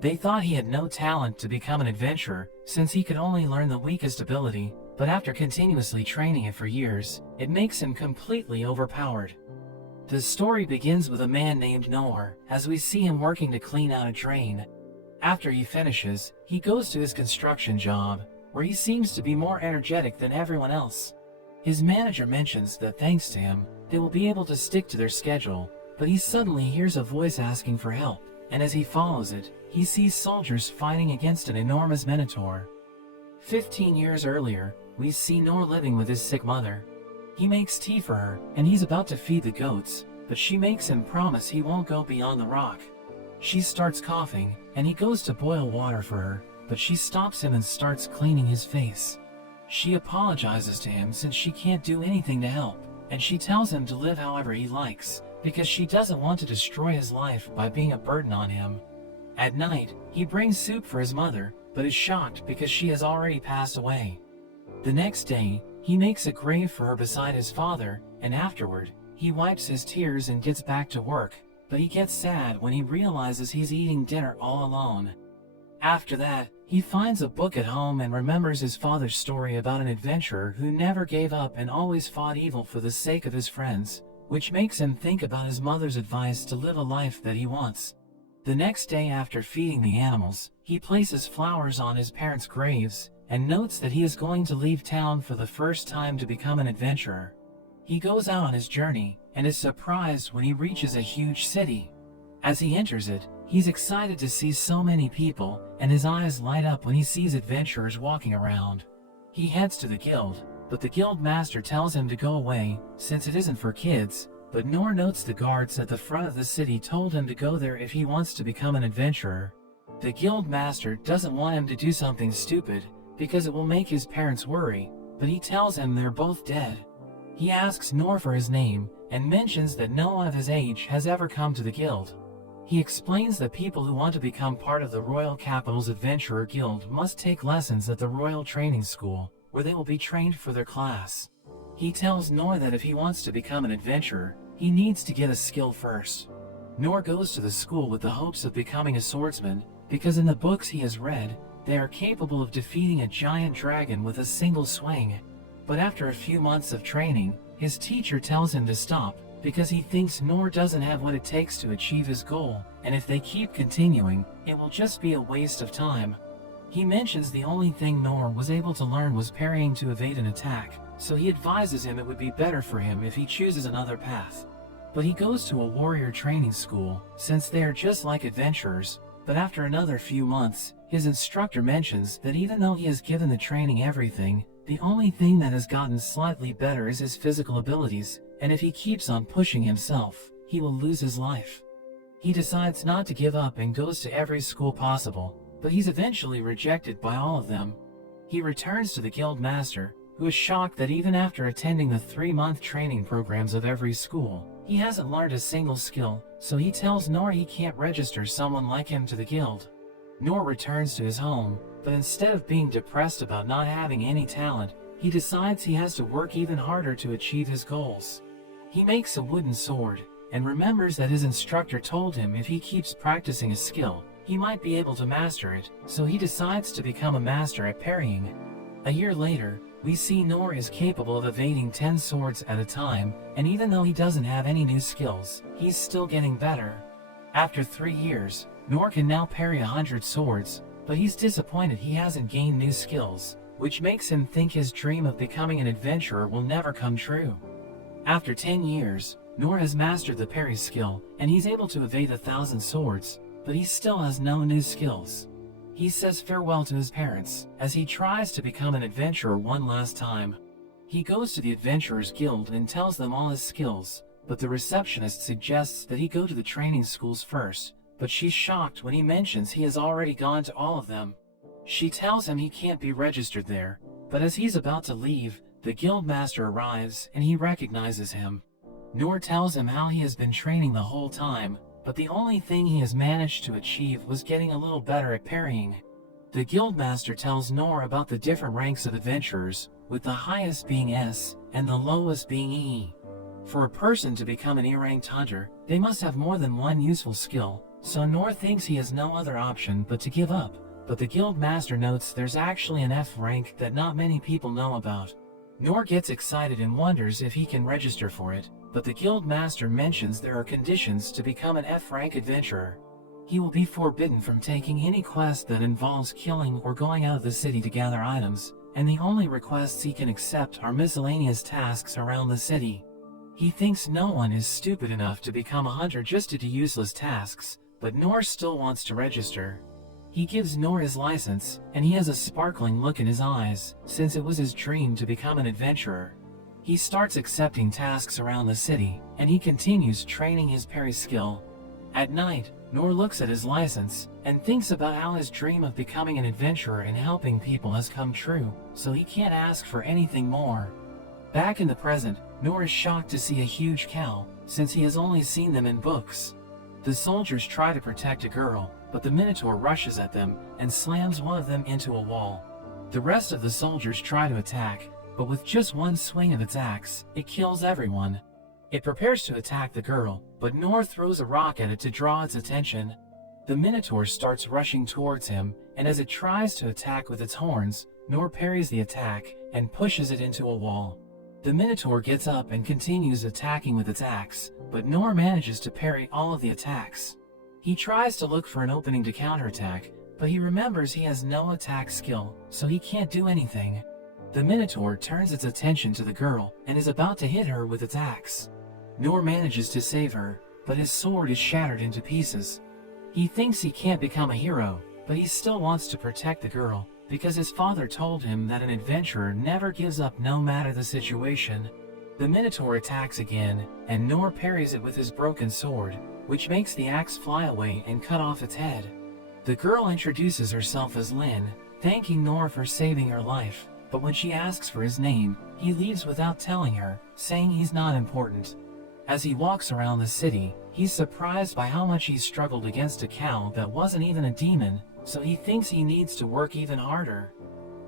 They thought he had no talent to become an adventurer, since he could only learn the weakest ability, but after continuously training it for years, it makes him completely overpowered. The story begins with a man named Noor, as we see him working to clean out a drain. After he finishes, he goes to his construction job, where he seems to be more energetic than everyone else. His manager mentions that thanks to him, they will be able to stick to their schedule, but he suddenly hears a voice asking for help, and as he follows it, he sees soldiers fighting against an enormous minotaur. 15 years earlier, we see Noor living with his sick mother. He makes tea for her, and he's about to feed the goats, but she makes him promise he won't go beyond the rock. She starts coughing, and he goes to boil water for her, but she stops him and starts cleaning his face. She apologizes to him since she can't do anything to help, and she tells him to live however he likes, because she doesn't want to destroy his life by being a burden on him. At night, he brings soup for his mother, but is shocked because she has already passed away. The next day, he makes a grave for her beside his father, and afterward, he wipes his tears and gets back to work, but he gets sad when he realizes he's eating dinner all alone. After that, he finds a book at home and remembers his father's story about an adventurer who never gave up and always fought evil for the sake of his friends, which makes him think about his mother's advice to live a life that he wants. The next day after feeding the animals, he places flowers on his parents' graves, and notes that he is going to leave town for the first time to become an adventurer. He goes out on his journey, and is surprised when he reaches a huge city. As he enters it, he's excited to see so many people, and his eyes light up when he sees adventurers walking around. He heads to the guild, but the guild master tells him to go away, since it isn't for kids, but Noor notes the guards at the front of the city told him to go there if he wants to become an adventurer. The guild master doesn't want him to do something stupid, because it will make his parents worry, but he tells him they're both dead. He asks Noor for his name, and mentions that no one of his age has ever come to the guild. He explains that people who want to become part of the Royal Capital's Adventurer Guild must take lessons at the Royal Training School, where they will be trained for their class. He tells Noor that if he wants to become an adventurer, he needs to get a skill first. Noor goes to the school with the hopes of becoming a swordsman, because in the books he has read, they are capable of defeating a giant dragon with a single swing. But after a few months of training, his teacher tells him to stop, because he thinks Noor doesn't have what it takes to achieve his goal, and if they keep continuing, it will just be a waste of time. He mentions the only thing Noor was able to learn was parrying to evade an attack, so he advises him it would be better for him if he chooses another path. But he goes to a warrior training school, since they are just like adventurers, but after another few months, his instructor mentions that even though he has given the training everything, the only thing that has gotten slightly better is his physical abilities, and if he keeps on pushing himself, he will lose his life. He decides not to give up and goes to every school possible, but he's eventually rejected by all of them. He returns to the guild master, who is shocked that even after attending the 3-month training programs of every school, he hasn't learned a single skill, so he tells Noor he can't register someone like him to the guild. Noor returns to his home, but instead of being depressed about not having any talent, he decides he has to work even harder to achieve his goals. He makes a wooden sword, and remembers that his instructor told him if he keeps practicing a skill, he might be able to master it, so he decides to become a master at parrying. A year later, we see Noor is capable of evading 10 swords at a time, and even though he doesn't have any new skills, he's still getting better. After 3 years, Noor can now parry 100 swords, but he's disappointed he hasn't gained new skills, which makes him think his dream of becoming an adventurer will never come true. After 10 years, Noor has mastered the parry skill, and he's able to evade 1,000 swords, but he still has no new skills. He says farewell to his parents, as he tries to become an adventurer one last time. He goes to the Adventurers Guild and tells them all his skills, but the receptionist suggests that he go to the training schools first, but she's shocked when he mentions he has already gone to all of them. She tells him he can't be registered there, but as he's about to leave, the guild master arrives and he recognizes him. Noor tells him how he has been training the whole time, but the only thing he has managed to achieve was getting a little better at parrying. The guildmaster tells Noor about the different ranks of adventurers, with the highest being S, and the lowest being E. For a person to become an E-ranked hunter, they must have more than one useful skill, so Noor thinks he has no other option but to give up, but the guild master notes there's actually an F rank that not many people know about. Noor gets excited and wonders if he can register for it, but the guild master mentions there are conditions to become an F rank adventurer. He will be forbidden from taking any quest that involves killing or going out of the city to gather items, and the only requests he can accept are miscellaneous tasks around the city. He thinks no one is stupid enough to become a hunter just to do useless tasks, but Noor still wants to register. He gives Noor his license, and he has a sparkling look in his eyes, since it was his dream to become an adventurer. He starts accepting tasks around the city, and he continues training his parry skill. At night, Noor looks at his license, and thinks about how his dream of becoming an adventurer and helping people has come true, so he can't ask for anything more. Back in the present, Noor is shocked to see a huge cow, since he has only seen them in books. The soldiers try to protect a girl, but the Minotaur rushes at them and slams one of them into a wall. The rest of the soldiers try to attack, but with just one swing of its axe, it kills everyone. It prepares to attack the girl, but Noor throws a rock at it to draw its attention. The Minotaur starts rushing towards him, and as it tries to attack with its horns, Noor parries the attack and pushes it into a wall. The Minotaur gets up and continues attacking with its axe, but Noor manages to parry all of the attacks. He tries to look for an opening to counterattack, but he remembers he has no attack skill, so he can't do anything. The Minotaur turns its attention to the girl and is about to hit her with its axe. Noor manages to save her, but his sword is shattered into pieces. He thinks he can't become a hero, but he still wants to protect the girl, because his father told him that an adventurer never gives up no matter the situation. The Minotaur attacks again, and Noor parries it with his broken sword, which makes the axe fly away and cut off its head. The girl introduces herself as Lin, thanking Noor for saving her life, but when she asks for his name, he leaves without telling her, saying he's not important. As he walks around the city, he's surprised by how much he's struggled against a cow that wasn't even a demon, so he thinks he needs to work even harder.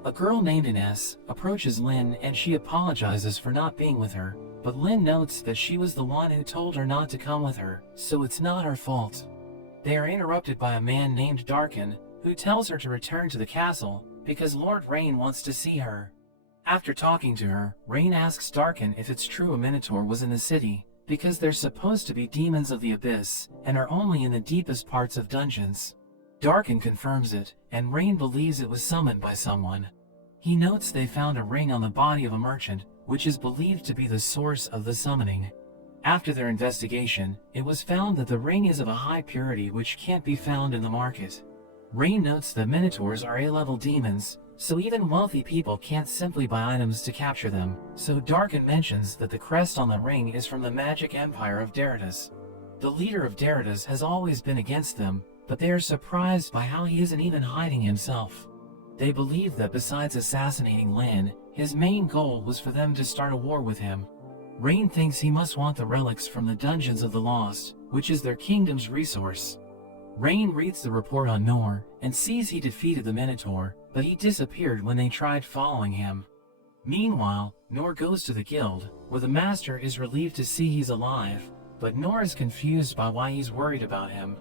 A girl named Ines approaches Lin and she apologizes for not being with her, but Lin notes that she was the one who told her not to come with her, so it's not her fault. They are interrupted by a man named Darkin, who tells her to return to the castle, because Lord Rain wants to see her. After talking to her, Rain asks Darkin if it's true a Minotaur was in the city, because they're supposed to be demons of the abyss, and are only in the deepest parts of dungeons. Darkin confirms it, and Rain believes it was summoned by someone. He notes they found a ring on the body of a merchant, which is believed to be the source of the summoning. After their investigation, it was found that the ring is of a high purity which can't be found in the market. Rain notes that Minotaurs are A-level demons, so even wealthy people can't simply buy items to capture them, so Darkin mentions that the crest on the ring is from the magic empire of Deridas. The leader of Deridas has always been against them, but they are surprised by how he isn't even hiding himself. They believe that besides assassinating Lin, his main goal was for them to start a war with him. Rain thinks he must want the relics from the Dungeons of the Lost, which is their kingdom's resource. Rain reads the report on Noor, and sees he defeated the Minotaur, but he disappeared when they tried following him. Meanwhile, Noor goes to the guild, where the master is relieved to see he's alive, but Noor is confused by why he's worried about him.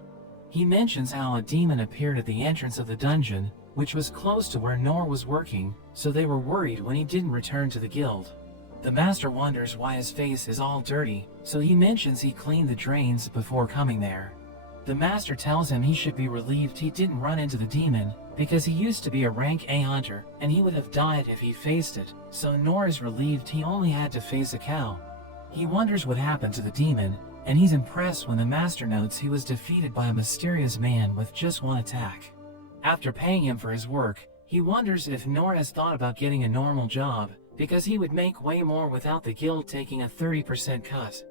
He mentions how a demon appeared at the entrance of the dungeon, which was close to where Noor was working, so they were worried when he didn't return to the guild. The master wonders why his face is all dirty, so he mentions he cleaned the drains before coming there. The master tells him he should be relieved he didn't run into the demon, because he used to be a rank A hunter, and he would have died if he faced it, so Noor is relieved he only had to face a cow. He wonders what happened to the demon, and he's impressed when the master notes he was defeated by a mysterious man with just one attack. After paying him for his work, he wonders if Noor has thought about getting a normal job, because he would make way more without the guild taking a 30% cut.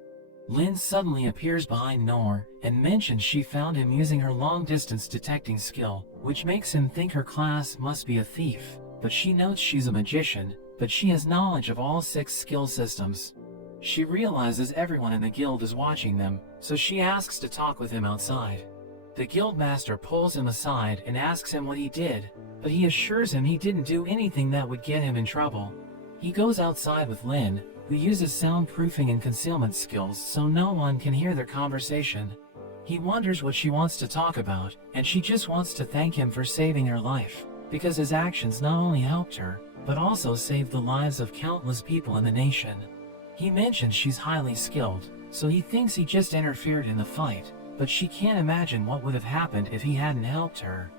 Lin suddenly appears behind Noor, and mentions she found him using her long-distance detecting skill, which makes him think her class must be a thief, but she notes she's a magician, but she has knowledge of all 6 skill systems. She realizes everyone in the guild is watching them, so she asks to talk with him outside. The guild master pulls him aside and asks him what he did, but he assures him he didn't do anything that would get him in trouble. He goes outside with Lin, who uses soundproofing and concealment skills so no one can hear their conversation. He wonders what she wants to talk about, and she just wants to thank him for saving her life, because his actions not only helped her, but also saved the lives of countless people in the nation. He mentions she's highly skilled, so he thinks he just interfered in the fight, but she can't imagine what would have happened if he hadn't helped her.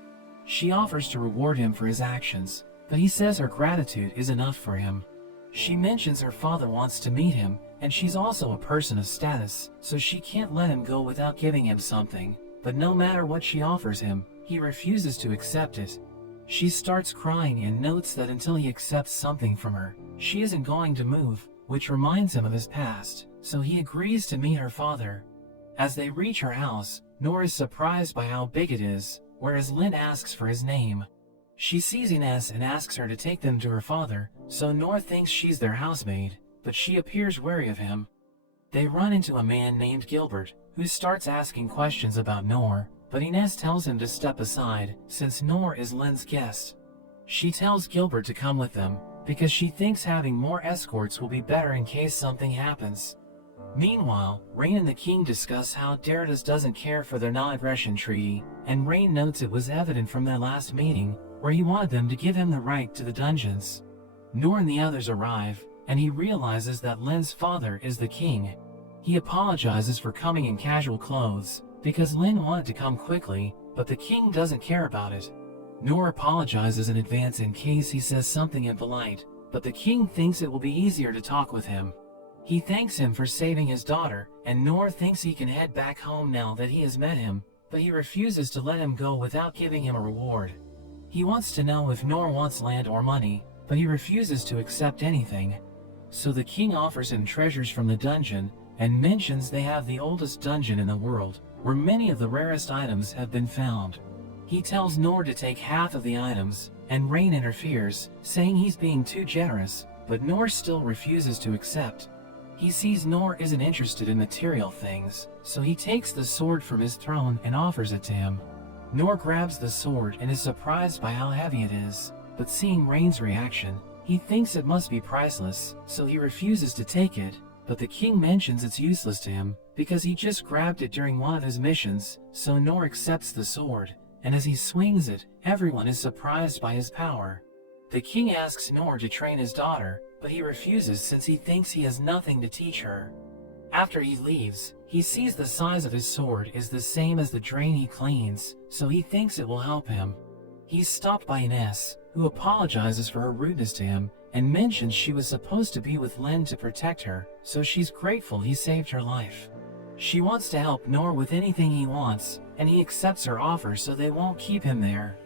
She offers to reward him for his actions, but he says her gratitude is enough for him. She mentions her father wants to meet him, and she's also a person of status, so she can't let him go without giving him something, but no matter what she offers him, he refuses to accept it. She starts crying and notes that until he accepts something from her, she isn't going to move, which reminds him of his past, so he agrees to meet her father. As they reach her house, Noor is surprised by how big it is, whereas Lin asks for his name. She sees Ines and asks her to take them to her father, so Noor thinks she's their housemaid, but she appears wary of him. They run into a man named Gilbert, who starts asking questions about Noor, but Ines tells him to step aside, since Noor is Lin's guest. She tells Gilbert to come with them, because she thinks having more escorts will be better in case something happens. Meanwhile, Rain and the king discuss how Darius doesn't care for their non-aggression treaty, and Rain notes it was evident from their last meeting, where he wanted them to give him the right to the dungeons. Noor and the others arrive, and he realizes that Lin's father is the king. He apologizes for coming in casual clothes, because Lin wanted to come quickly, but the king doesn't care about it. Noor apologizes in advance in case he says something impolite, but the king thinks it will be easier to talk with him. He thanks him for saving his daughter, and Noor thinks he can head back home now that he has met him, but he refuses to let him go without giving him a reward. He wants to know if Noor wants land or money, but he refuses to accept anything. So the king offers him treasures from the dungeon, and mentions they have the oldest dungeon in the world, where many of the rarest items have been found. He tells Noor to take half of the items, and Rain interferes, saying he's being too generous, but Noor still refuses to accept. He sees Noor isn't interested in material things, so he takes the sword from his throne and offers it to him. Noor grabs the sword and is surprised by how heavy it is, but seeing Rain's reaction, he thinks it must be priceless, so he refuses to take it, but the king mentions it's useless to him, because he just grabbed it during one of his missions, so Noor accepts the sword, and as he swings it, everyone is surprised by his power. The king asks Noor to train his daughter, but he refuses since he thinks he has nothing to teach her. After he leaves, he sees the size of his sword is the same as the drain he cleans, so he thinks it will help him. He's stopped by Ines, who apologizes for her rudeness to him, and mentions she was supposed to be with Lin to protect her, so she's grateful he saved her life. She wants to help Noor with anything he wants, and he accepts her offer so they won't keep him there.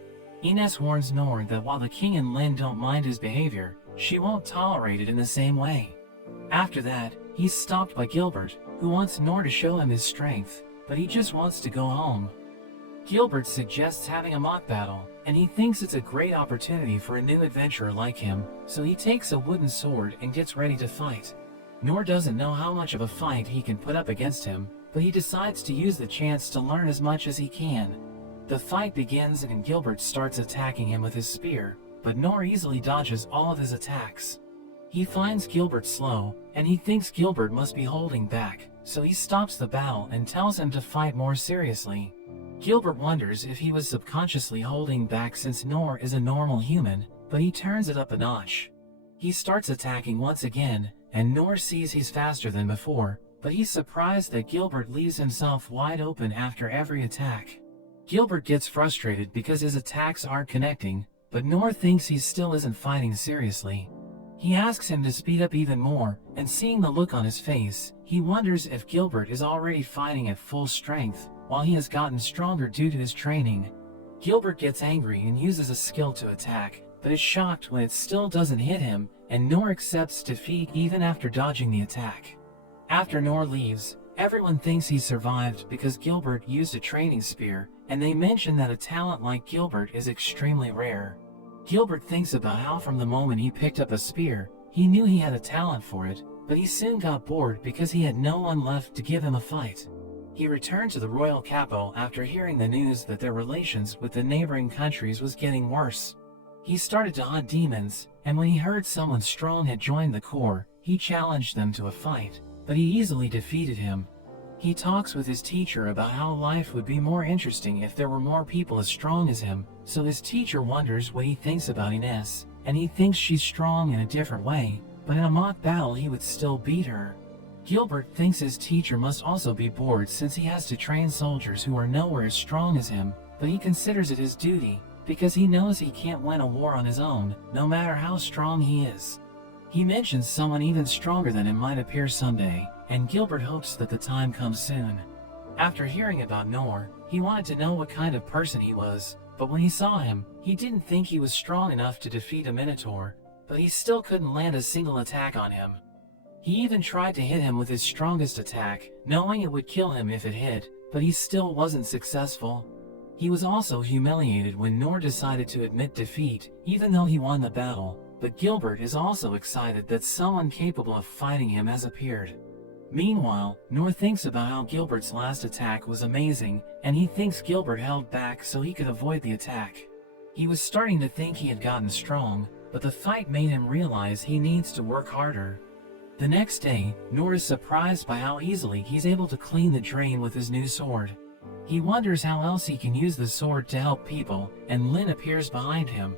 Ines warns Noor that while the king and Lin don't mind his behavior, she won't tolerate it in the same way. After that, he's stopped by Gilbert, who wants Noor to show him his strength, but he just wants to go home. Gilbert suggests having a mock battle, and he thinks it's a great opportunity for a new adventurer like him, so he takes a wooden sword and gets ready to fight. Noor doesn't know how much of a fight he can put up against him, but he decides to use the chance to learn as much as he can. The fight begins and Gilbert starts attacking him with his spear, but Noor easily dodges all of his attacks. He finds Gilbert slow, and he thinks Gilbert must be holding back, so he stops the battle and tells him to fight more seriously. Gilbert wonders if he was subconsciously holding back since Noor is a normal human, but he turns it up a notch. He starts attacking once again, and Noor sees he's faster than before, but he's surprised that Gilbert leaves himself wide open after every attack. Gilbert gets frustrated because his attacks aren't connecting, but Noor thinks he still isn't fighting seriously. He asks him to speed up even more, and seeing the look on his face, he wonders if Gilbert is already fighting at full strength, while he has gotten stronger due to his training. Gilbert gets angry and uses a skill to attack, but is shocked when it still doesn't hit him, and Noor accepts defeat even after dodging the attack. After Noor leaves, everyone thinks he survived because Gilbert used a training spear, and they mention that a talent like Gilbert is extremely rare. Gilbert thinks about how from the moment he picked up a spear, he knew he had a talent for it, but he soon got bored because he had no one left to give him a fight. He returned to the royal capital after hearing the news that their relations with the neighboring countries was getting worse. He started to hunt demons, and when he heard someone strong had joined the corps, he challenged them to a fight, but he easily defeated him. He talks with his teacher about how life would be more interesting if there were more people as strong as him, so his teacher wonders what he thinks about Ines, and he thinks she's strong in a different way, but in a mock battle he would still beat her. Gilbert thinks his teacher must also be bored since he has to train soldiers who are nowhere as strong as him, but he considers it his duty, because he knows he can't win a war on his own, no matter how strong he is. He mentions someone even stronger than him might appear someday, and Gilbert hopes that the time comes soon. After hearing about Noor, he wanted to know what kind of person he was, but when he saw him, he didn't think he was strong enough to defeat a Minotaur, but he still couldn't land a single attack on him. He even tried to hit him with his strongest attack, knowing it would kill him if it hit, but he still wasn't successful. He was also humiliated when Noor decided to admit defeat, even though he won the battle, but Gilbert is also excited that someone capable of fighting him has appeared. Meanwhile, Noor thinks about how Gilbert's last attack was amazing, and he thinks Gilbert held back so he could avoid the attack. He was starting to think he had gotten strong, but the fight made him realize he needs to work harder. The next day, Noor is surprised by how easily he's able to clean the drain with his new sword. He wonders how else he can use the sword to help people, and Lin appears behind him.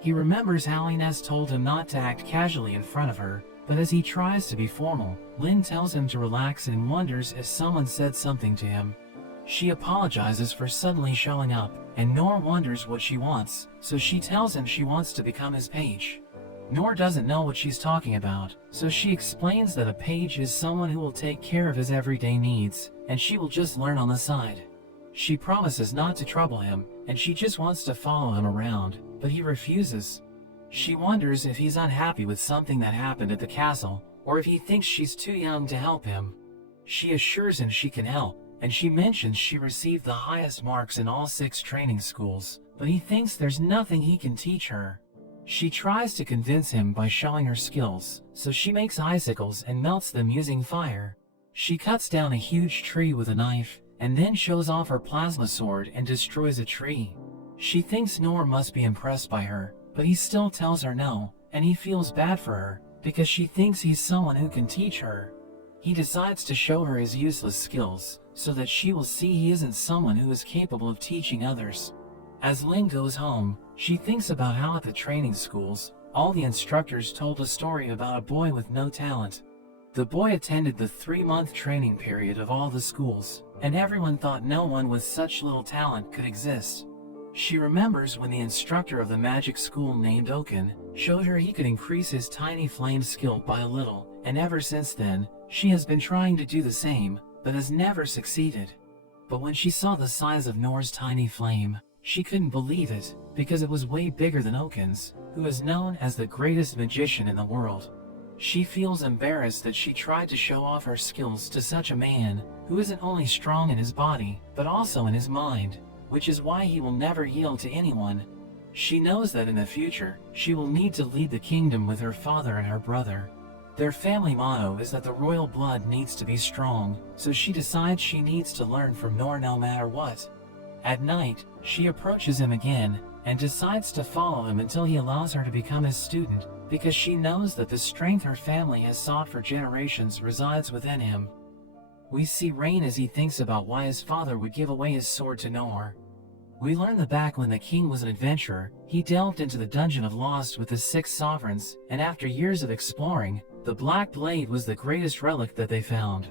He remembers how Ines told him not to act casually in front of her, but as he tries to be formal, Lin tells him to relax and wonders if someone said something to him. She apologizes for suddenly showing up, and Noor wonders what she wants, so she tells him she wants to become his page. Noor doesn't know what she's talking about, so she explains that a page is someone who will take care of his everyday needs, and she will just learn on the side. She promises not to trouble him, and she just wants to follow him around, but he refuses. She wonders if he's unhappy with something that happened at the castle, or if he thinks she's too young to help him. She assures him she can help, and she mentions she received the highest marks in all 6 training schools, but he thinks there's nothing he can teach her. She tries to convince him by showing her skills, so she makes icicles and melts them using fire. She cuts down a huge tree with a knife, and then shows off her plasma sword and destroys a tree. She thinks Noor must be impressed by her, but he still tells her no, and he feels bad for her, because she thinks he's someone who can teach her. He decides to show her his useless skills, so that she will see he isn't someone who is capable of teaching others. As Lin goes home, she thinks about how at the training schools, all the instructors told a story about a boy with no talent. The boy attended the 3-month training period of all the schools, and everyone thought no one with such little talent could exist. She remembers when the instructor of the magic school named Oken showed her he could increase his tiny flame skill by a little, and ever since then, she has been trying to do the same, but has never succeeded. But when she saw the size of Noor's tiny flame, she couldn't believe it, because it was way bigger than Oken's, who is known as the greatest magician in the world. She feels embarrassed that she tried to show off her skills to such a man, who isn't only strong in his body, but also in his mind, which is why he will never yield to anyone. She knows that in the future, she will need to lead the kingdom with her father and her brother. Their family motto is that the royal blood needs to be strong, so she decides she needs to learn from Noor no matter what. At night, she approaches him again, and decides to follow him until he allows her to become his student, because she knows that the strength her family has sought for generations resides within him. We see Rain as he thinks about why his father would give away his sword to Noor. We learn that back when the king was an adventurer, he delved into the Dungeon of Lost with the 6 sovereigns, and after years of exploring, the Black Blade was the greatest relic that they found.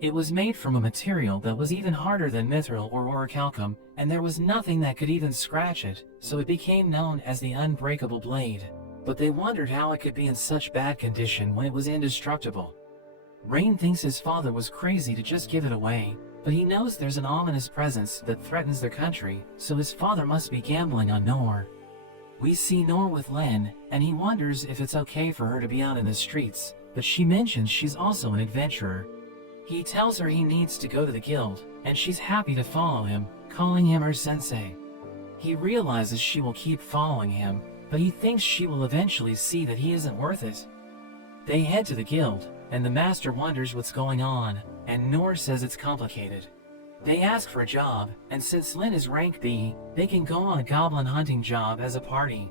It was made from a material that was even harder than mithril or orichalcum, and there was nothing that could even scratch it, so it became known as the Unbreakable Blade. But they wondered how it could be in such bad condition when it was indestructible. Rain thinks his father was crazy to just give it away, but he knows there's an ominous presence that threatens their country, so his father must be gambling on Noor. We see Noor with Len, and he wonders if it's okay for her to be out in the streets, but she mentions she's also an adventurer. He tells her he needs to go to the guild, and she's happy to follow him, calling him her sensei. He realizes she will keep following him, but he thinks she will eventually see that he isn't worth it. They head to the guild, and the master wonders what's going on, and Noor says it's complicated. They ask for a job, and since Lin is rank B, they can go on a goblin hunting job as a party.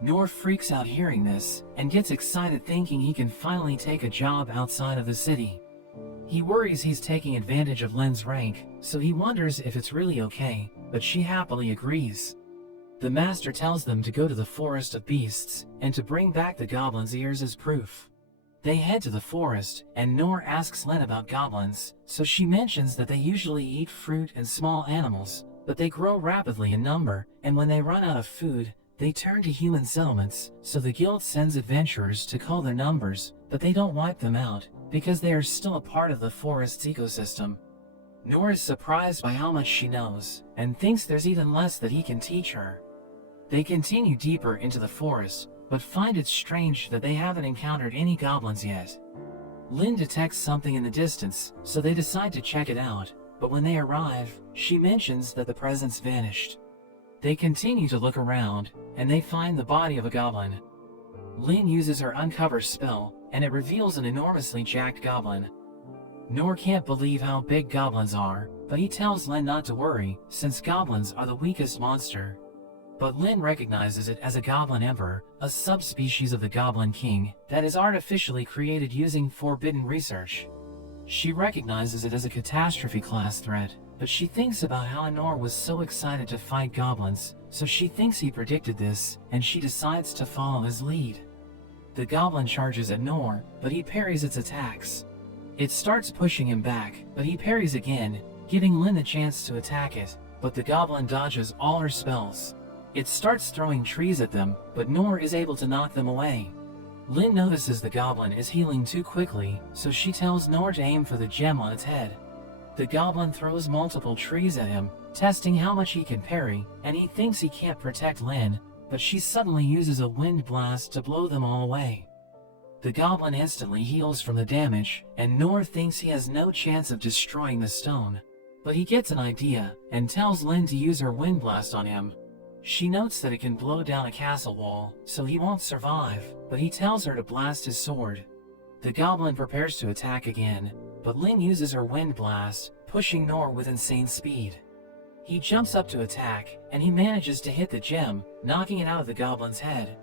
Noor freaks out hearing this, and gets excited thinking he can finally take a job outside of the city. He worries he's taking advantage of Lin's rank, so he wonders if it's really okay, but she happily agrees. The master tells them to go to the forest of beasts, and to bring back the goblin's ears as proof. They head to the forest, and Noor asks Lin about goblins, so she mentions that they usually eat fruit and small animals, but they grow rapidly in number, and when they run out of food, they turn to human settlements, so the guild sends adventurers to cull their numbers, but they don't wipe them out, because they are still a part of the forest's ecosystem. Noor is surprised by how much she knows, and thinks there's even less that he can teach her. They continue deeper into the forest, but find it strange that they haven't encountered any goblins yet. Lin detects something in the distance, so they decide to check it out, but when they arrive, she mentions that the presence vanished. They continue to look around, and they find the body of a goblin. Lin uses her uncover spell, and it reveals an enormously jacked goblin. Noor can't believe how big goblins are, but he tells Lin not to worry, since goblins are the weakest monster. But Lin recognizes it as a goblin emperor, a subspecies of the goblin king, that is artificially created using forbidden research. She recognizes it as a catastrophe class threat, but she thinks about how Noor was so excited to fight goblins, so she thinks he predicted this, and she decides to follow his lead. The goblin charges at Noor, but he parries its attacks. It starts pushing him back, but he parries again, giving Lin the chance to attack it, but the goblin dodges all her spells. It starts throwing trees at them, but Noor is able to knock them away. Lin notices the goblin is healing too quickly, so she tells Noor to aim for the gem on its head. The goblin throws multiple trees at him, testing how much he can parry, and he thinks he can't protect Lin, but she suddenly uses a wind blast to blow them all away. The goblin instantly heals from the damage, and Noor thinks he has no chance of destroying the stone. But he gets an idea, and tells Lin to use her wind blast on him. She notes that it can blow down a castle wall, so he won't survive, but he tells her to blast his sword. The goblin prepares to attack again, but Lin uses her wind blast, pushing Noor with insane speed. He jumps up to attack, and he manages to hit the gem, knocking it out of the goblin's head.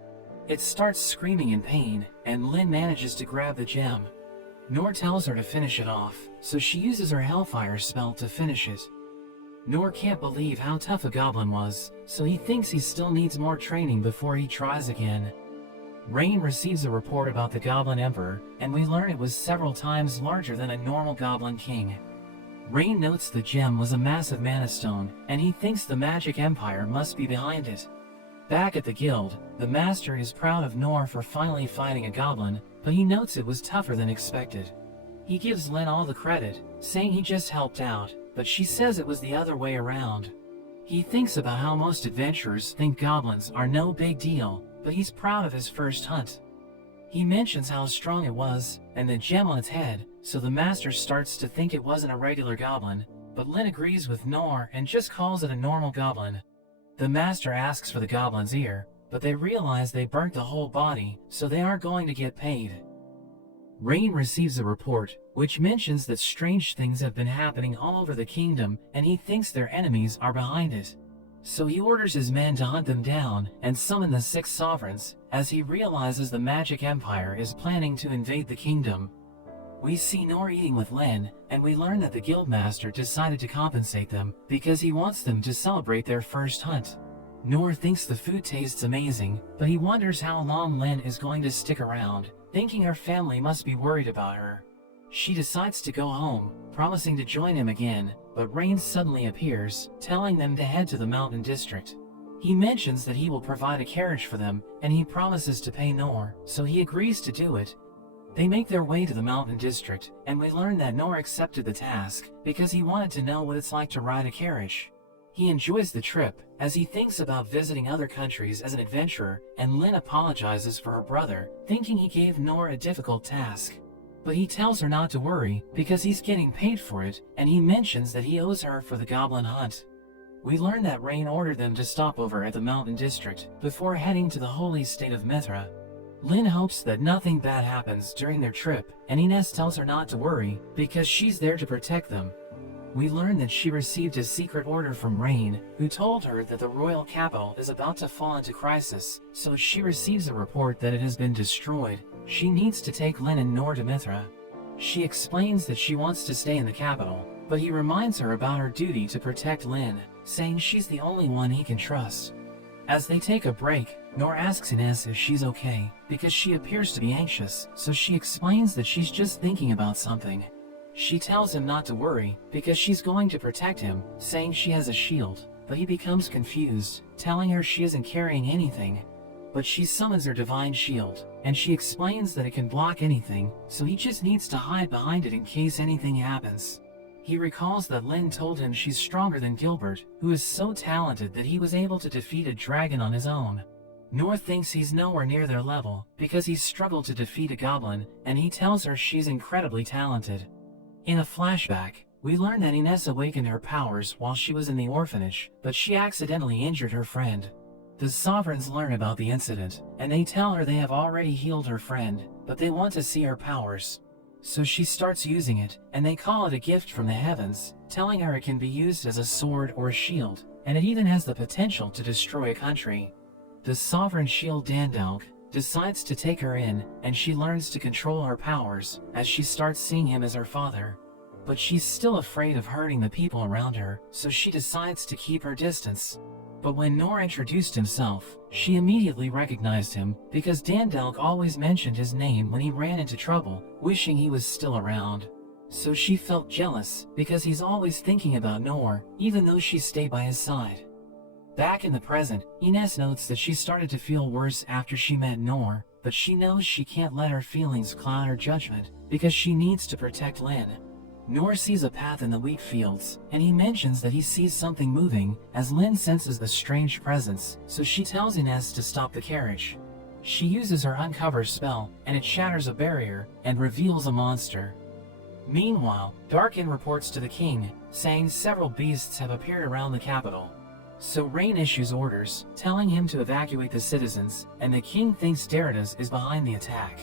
It starts screaming in pain, and Lin manages to grab the gem. Noor tells her to finish it off, so she uses her Hellfire spell to finish it. Noor can't believe how tough a goblin was, so he thinks he still needs more training before he tries again. Rain receives a report about the Goblin Emperor, and we learn it was several times larger than a normal Goblin King. Rain notes the gem was a massive mana stone, and he thinks the Magic Empire must be behind it. Back at the guild, the master is proud of Noor for finally fighting a goblin, but he notes it was tougher than expected. He gives Lin all the credit, saying he just helped out, but she says it was the other way around. He thinks about how most adventurers think goblins are no big deal, but he's proud of his first hunt. He mentions how strong it was, and the gem on its head, so the master starts to think it wasn't a regular goblin, but Lin agrees with Noor and just calls it a normal goblin. The master asks for the goblin's ear, but they realize they burnt the whole body, so they aren't going to get paid. Rain receives a report, which mentions that strange things have been happening all over the kingdom, and he thinks their enemies are behind it. So he orders his men to hunt them down and summon the 6 sovereigns, as he realizes the Magic Empire is planning to invade the kingdom. We see Noor eating with Lin, and we learn that the guildmaster decided to compensate them because he wants them to celebrate their first hunt. Noor thinks the food tastes amazing, but he wonders how long Lin is going to stick around, thinking her family must be worried about her. She decides to go home, promising to join him again, but Rain suddenly appears, telling them to head to the mountain district. He mentions that he will provide a carriage for them, and he promises to pay Noor, so he agrees to do it. They make their way to the mountain district, and we learn that Noor accepted the task because he wanted to know what it's like to ride a carriage. He enjoys the trip, as he thinks about visiting other countries as an adventurer, and Lin apologizes for her brother, thinking he gave Noor a difficult task. But he tells her not to worry, because he's getting paid for it, and he mentions that he owes her for the goblin hunt. We learn that Rain ordered them to stop over at the mountain district, before heading to the holy state of Mithra. Lin hopes that nothing bad happens during their trip, and Ines tells her not to worry, because she's there to protect them. We learn that she received a secret order from Rain, who told her that the royal capital is about to fall into crisis, so she receives a report that it has been destroyed. She needs to take Lin and Noor to Mithra. She explains that she wants to stay in the capital, but he reminds her about her duty to protect Lin, saying she's the only one he can trust. As they take a break, Noor asks Ines if she's okay, because she appears to be anxious, so she explains that she's just thinking about something. She tells him not to worry, because she's going to protect him, saying she has a shield, but he becomes confused, telling her she isn't carrying anything. But she summons her divine shield, and she explains that it can block anything, so he just needs to hide behind it in case anything happens. He recalls that Lin told him she's stronger than Gilbert, who is so talented that he was able to defeat a dragon on his own. Noor thinks he's nowhere near their level, because he's struggled to defeat a goblin, and he tells her she's incredibly talented. In a flashback, we learn that Ines awakened her powers while she was in the orphanage, but she accidentally injured her friend. The sovereigns learn about the incident, and they tell her they have already healed her friend, but they want to see her powers. So she starts using it, and they call it a gift from the heavens, telling her it can be used as a sword or a shield, and it even has the potential to destroy a country. The sovereign shield Dandalk decides to take her in, and she learns to control her powers, as she starts seeing him as her father. But she's still afraid of hurting the people around her, so she decides to keep her distance. But when Noor introduced himself, she immediately recognized him, because Dandalk always mentioned his name when he ran into trouble, wishing he was still around. So she felt jealous, because he's always thinking about Noor, even though she stayed by his side. Back in the present, Ines notes that she started to feel worse after she met Noor, but she knows she can't let her feelings cloud her judgment, because she needs to protect Lin. Noor sees a path in the wheat fields, and he mentions that he sees something moving, as Lin senses the strange presence, so she tells Ines to stop the carriage. She uses her uncover spell, and it shatters a barrier, and reveals a monster. Meanwhile, Darkin reports to the king, saying several beasts have appeared around the capital. So Rain issues orders, telling him to evacuate the citizens, and the king thinks Deridas is behind the attack.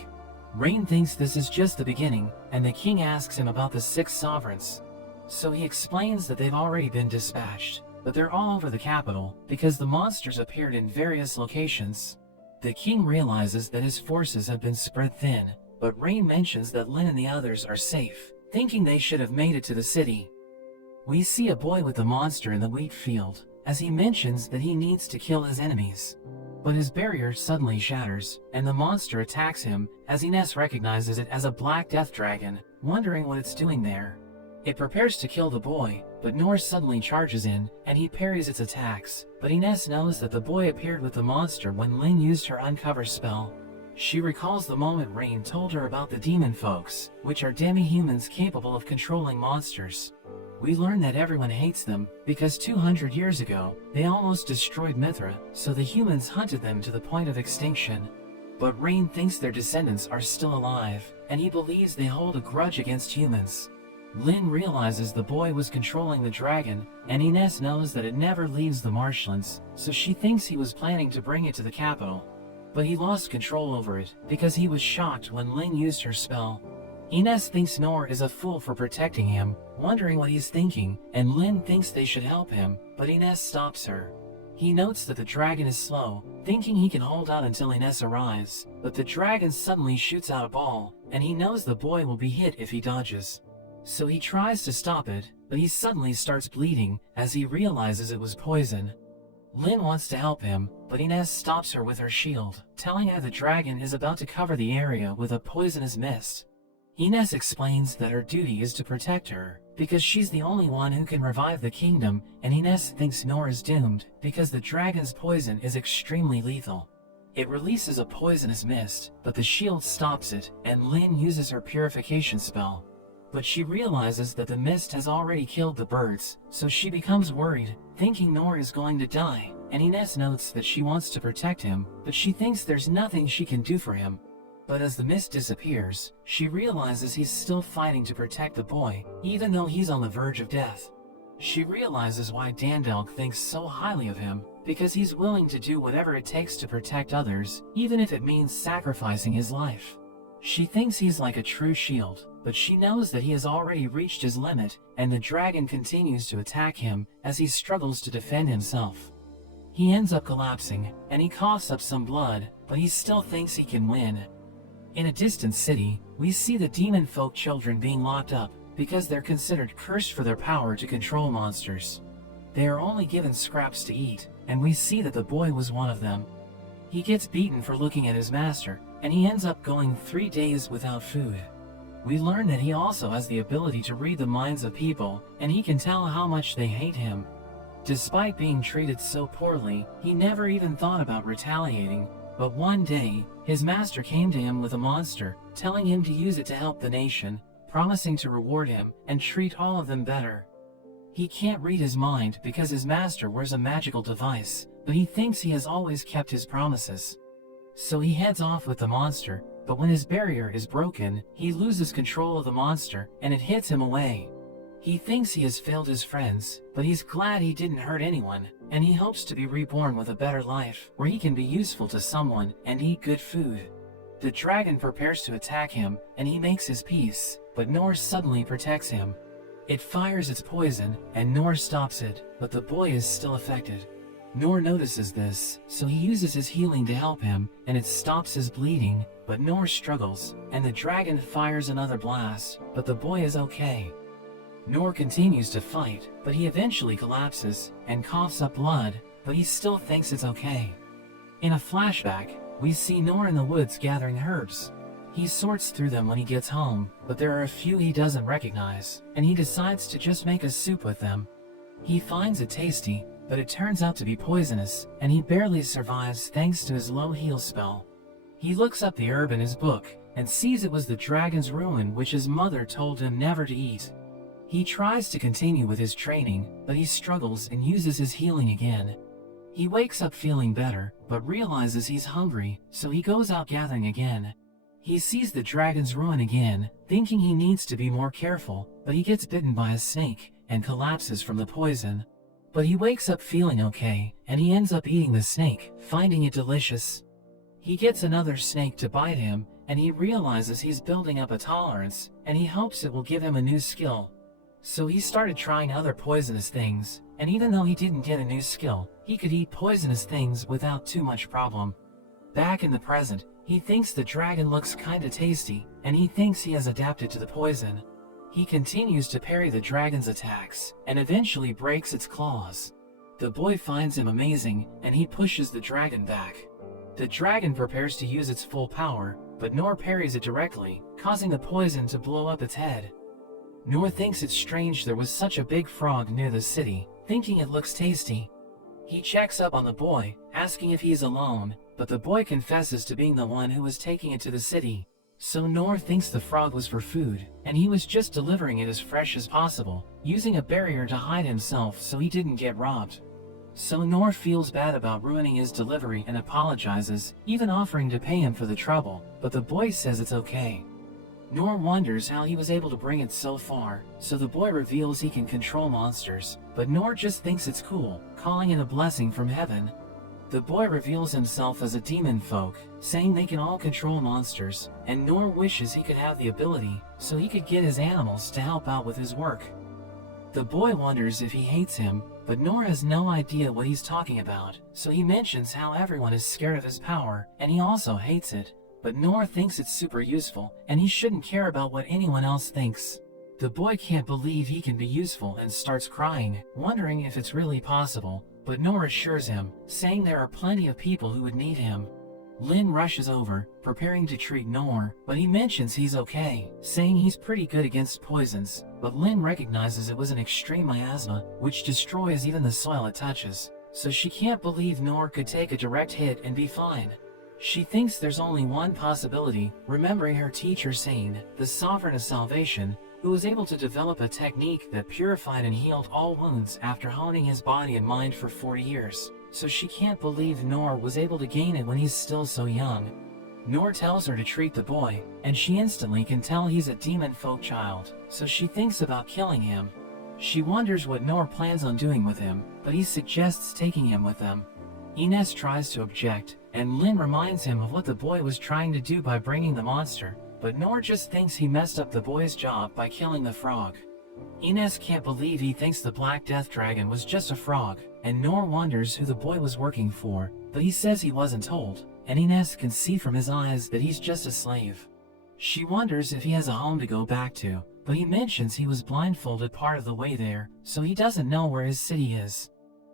Rain thinks this is just the beginning, and the king asks him about the 6 sovereigns. So he explains that they've already been dispatched, but they're all over the capital, because the monsters appeared in various locations. The king realizes that his forces have been spread thin, but Rain mentions that Lin and the others are safe, thinking they should have made it to the city. We see a boy with the monster in the wheat field, as he mentions that he needs to kill his enemies. But his barrier suddenly shatters, and the monster attacks him, as Ines recognizes it as a black death dragon, wondering what it's doing there. It prepares to kill the boy, but Noor suddenly charges in, and he parries its attacks, but Ines knows that the boy appeared with the monster when Lin used her uncover spell. She recalls the moment Rain told her about the demon folks, which are demi-humans capable of controlling monsters. We learn that everyone hates them, because 200 years ago, they almost destroyed Mithra, so the humans hunted them to the point of extinction. But Rain thinks their descendants are still alive, and he believes they hold a grudge against humans. Lin realizes the boy was controlling the dragon, and Ines knows that it never leaves the marshlands, so she thinks he was planning to bring it to the capital. But he lost control over it, because he was shocked when Lin used her spell. Ines thinks Noor is a fool for protecting him, wondering what he's thinking, and Lin thinks they should help him, but Ines stops her. He notes that the dragon is slow, thinking he can hold out until Ines arrives, but the dragon suddenly shoots out a ball, and he knows the boy will be hit if he dodges. So he tries to stop it, but he suddenly starts bleeding, as he realizes it was poison. Lin wants to help him, but Ines stops her with her shield, telling her the dragon is about to cover the area with a poisonous mist. Ines explains that her duty is to protect her, because she's the only one who can revive the kingdom, and Ines thinks Noor is doomed, because the dragon's poison is extremely lethal. It releases a poisonous mist, but the shield stops it, and Lin uses her purification spell. But she realizes that the mist has already killed the birds, so she becomes worried, thinking Noor is going to die, and Ines notes that she wants to protect him, but she thinks there's nothing she can do for him. But as the mist disappears, she realizes he's still fighting to protect the boy, even though he's on the verge of death. She realizes why Dandalk thinks so highly of him, because he's willing to do whatever it takes to protect others, even if it means sacrificing his life. She thinks he's like a true shield, but she knows that he has already reached his limit, and the dragon continues to attack him as he struggles to defend himself. He ends up collapsing, and he coughs up some blood, but he still thinks he can win. In a distant city, we see the demon folk children being locked up because they're considered cursed for their power to control monsters. They are only given scraps to eat, and we see that the boy was one of them. He gets beaten for looking at his master, and he ends up going 3 days without food. We learn that he also has the ability to read the minds of people, and he can tell how much they hate him. Despite being treated so poorly, he never even thought about retaliating, but one day, his master came to him with a monster, telling him to use it to help the nation, promising to reward him and treat all of them better. He can't read his mind because his master wears a magical device, but he thinks he has always kept his promises. So he heads off with the monster, but when his barrier is broken, he loses control of the monster and it hits him away. He thinks he has failed his friends, but he's glad he didn't hurt anyone, and he hopes to be reborn with a better life, where he can be useful to someone and eat good food. The dragon prepares to attack him, and he makes his peace, but Noor suddenly protects him. It fires its poison, and Noor stops it, but the boy is still affected. Noor notices this, so he uses his healing to help him, and it stops his bleeding, but Noor struggles, and the dragon fires another blast, but the boy is okay. Noor continues to fight, but he eventually collapses, and coughs up blood, but he still thinks it's okay. In a flashback, we see Noor in the woods gathering herbs. He sorts through them when he gets home, but there are a few he doesn't recognize, and he decides to just make a soup with them. He finds it tasty, but it turns out to be poisonous, and he barely survives thanks to his low heal spell. He looks up the herb in his book, and sees it was the dragon's ruin which his mother told him never to eat. He tries to continue with his training, but he struggles and uses his healing again. He wakes up feeling better, but realizes he's hungry, so he goes out gathering again. He sees the dragon's ruin again, thinking he needs to be more careful, but he gets bitten by a snake and collapses from the poison. But he wakes up feeling okay, and he ends up eating the snake, finding it delicious. He gets another snake to bite him, and he realizes he's building up a tolerance, and he hopes it will give him a new skill. So he started trying other poisonous things, and even though he didn't get a new skill, he could eat poisonous things without too much problem. Back in the present, he thinks the dragon looks kinda tasty, and he thinks he has adapted to the poison. He continues to parry the dragon's attacks, and eventually breaks its claws. The boy finds him amazing, and he pushes the dragon back. The dragon prepares to use its full power, but Noor parries it directly, causing the poison to blow up its head. Noor thinks it's strange there was such a big frog near the city, thinking it looks tasty. He checks up on the boy, asking if he's alone, but the boy confesses to being the one who was taking it to the city. So Noor thinks the frog was for food, and he was just delivering it as fresh as possible, using a barrier to hide himself so he didn't get robbed. So Noor feels bad about ruining his delivery and apologizes, even offering to pay him for the trouble, but the boy says it's okay. Noor wonders how he was able to bring it so far, so the boy reveals he can control monsters, but Noor just thinks it's cool, calling it a blessing from heaven. The boy reveals himself as a demon folk, saying they can all control monsters, and Noor wishes he could have the ability, so he could get his animals to help out with his work. The boy wonders if he hates him, but Noor has no idea what he's talking about, so he mentions how everyone is scared of his power, and he also hates it. But Noor thinks it's super useful, and he shouldn't care about what anyone else thinks. The boy can't believe he can be useful and starts crying, wondering if it's really possible, but Noor assures him, saying there are plenty of people who would need him. Lin rushes over, preparing to treat Noor, but he mentions he's okay, saying he's pretty good against poisons, but Lin recognizes it was an extreme miasma, which destroys even the soil it touches, so she can't believe Noor could take a direct hit and be fine. She thinks there's only one possibility, remembering her teacher saying, the Sovereign of Salvation, who was able to develop a technique that purified and healed all wounds after honing his body and mind for 40 years. So she can't believe Noor was able to gain it when he's still so young. Noor tells her to treat the boy, and she instantly can tell he's a demon folk child, so she thinks about killing him. She wonders what Noor plans on doing with him, but he suggests taking him with them. Ines tries to object, and Lin reminds him of what the boy was trying to do by bringing the monster, but Noor just thinks he messed up the boy's job by killing the frog. Ines can't believe he thinks the Black Death Dragon was just a frog, and Noor wonders who the boy was working for, but he says he wasn't told, and Ines can see from his eyes that he's just a slave. She wonders if he has a home to go back to, but he mentions he was blindfolded part of the way there, so he doesn't know where his city is.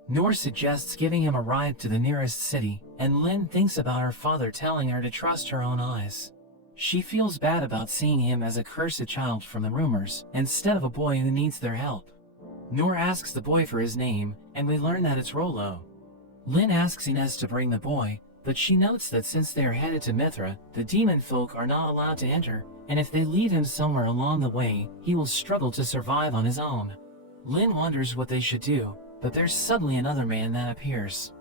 Noor suggests giving him a ride to the nearest city, and Lin thinks about her father telling her to trust her own eyes. She feels bad about seeing him as a cursed child from the rumors, instead of a boy who needs their help. Noor asks the boy for his name, and we learn that it's Rollo. Lin asks Ines to bring the boy, but she notes that since they are headed to Mithra, the demon folk are not allowed to enter, and if they leave him somewhere along the way, he will struggle to survive on his own. Lin wonders what they should do, but there's suddenly another man that appears.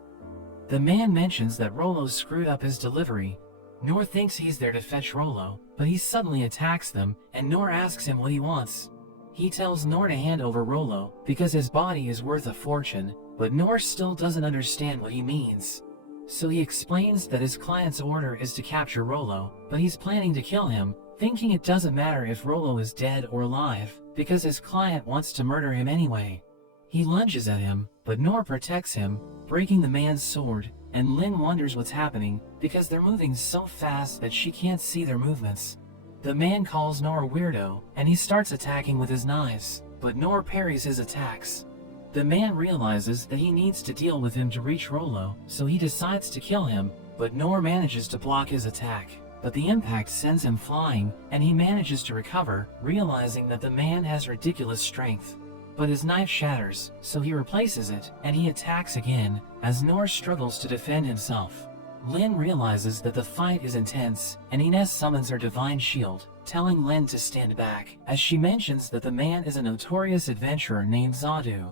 The man mentions that Rollo screwed up his delivery. Noor thinks he's there to fetch Rollo, but he suddenly attacks them, and Noor asks him what he wants. He tells Noor to hand over Rollo, because his body is worth a fortune, but Noor still doesn't understand what he means. So he explains that his client's order is to capture Rollo, but he's planning to kill him, thinking it doesn't matter if Rollo is dead or alive, because his client wants to murder him anyway. He lunges at him, but Noor protects him, breaking the man's sword, and Lin wonders what's happening, because they're moving so fast that she can't see their movements. The man calls Noor a weirdo, and he starts attacking with his knives, but Noor parries his attacks. The man realizes that he needs to deal with him to reach Rollo, so he decides to kill him, but Noor manages to block his attack. But the impact sends him flying, and he manages to recover, realizing that the man has ridiculous strength. But his knife shatters, so he replaces it, and he attacks again, as Noor struggles to defend himself. Lin realizes that the fight is intense, and Ines summons her divine shield, telling Lin to stand back, as she mentions that the man is a notorious adventurer named Zadu.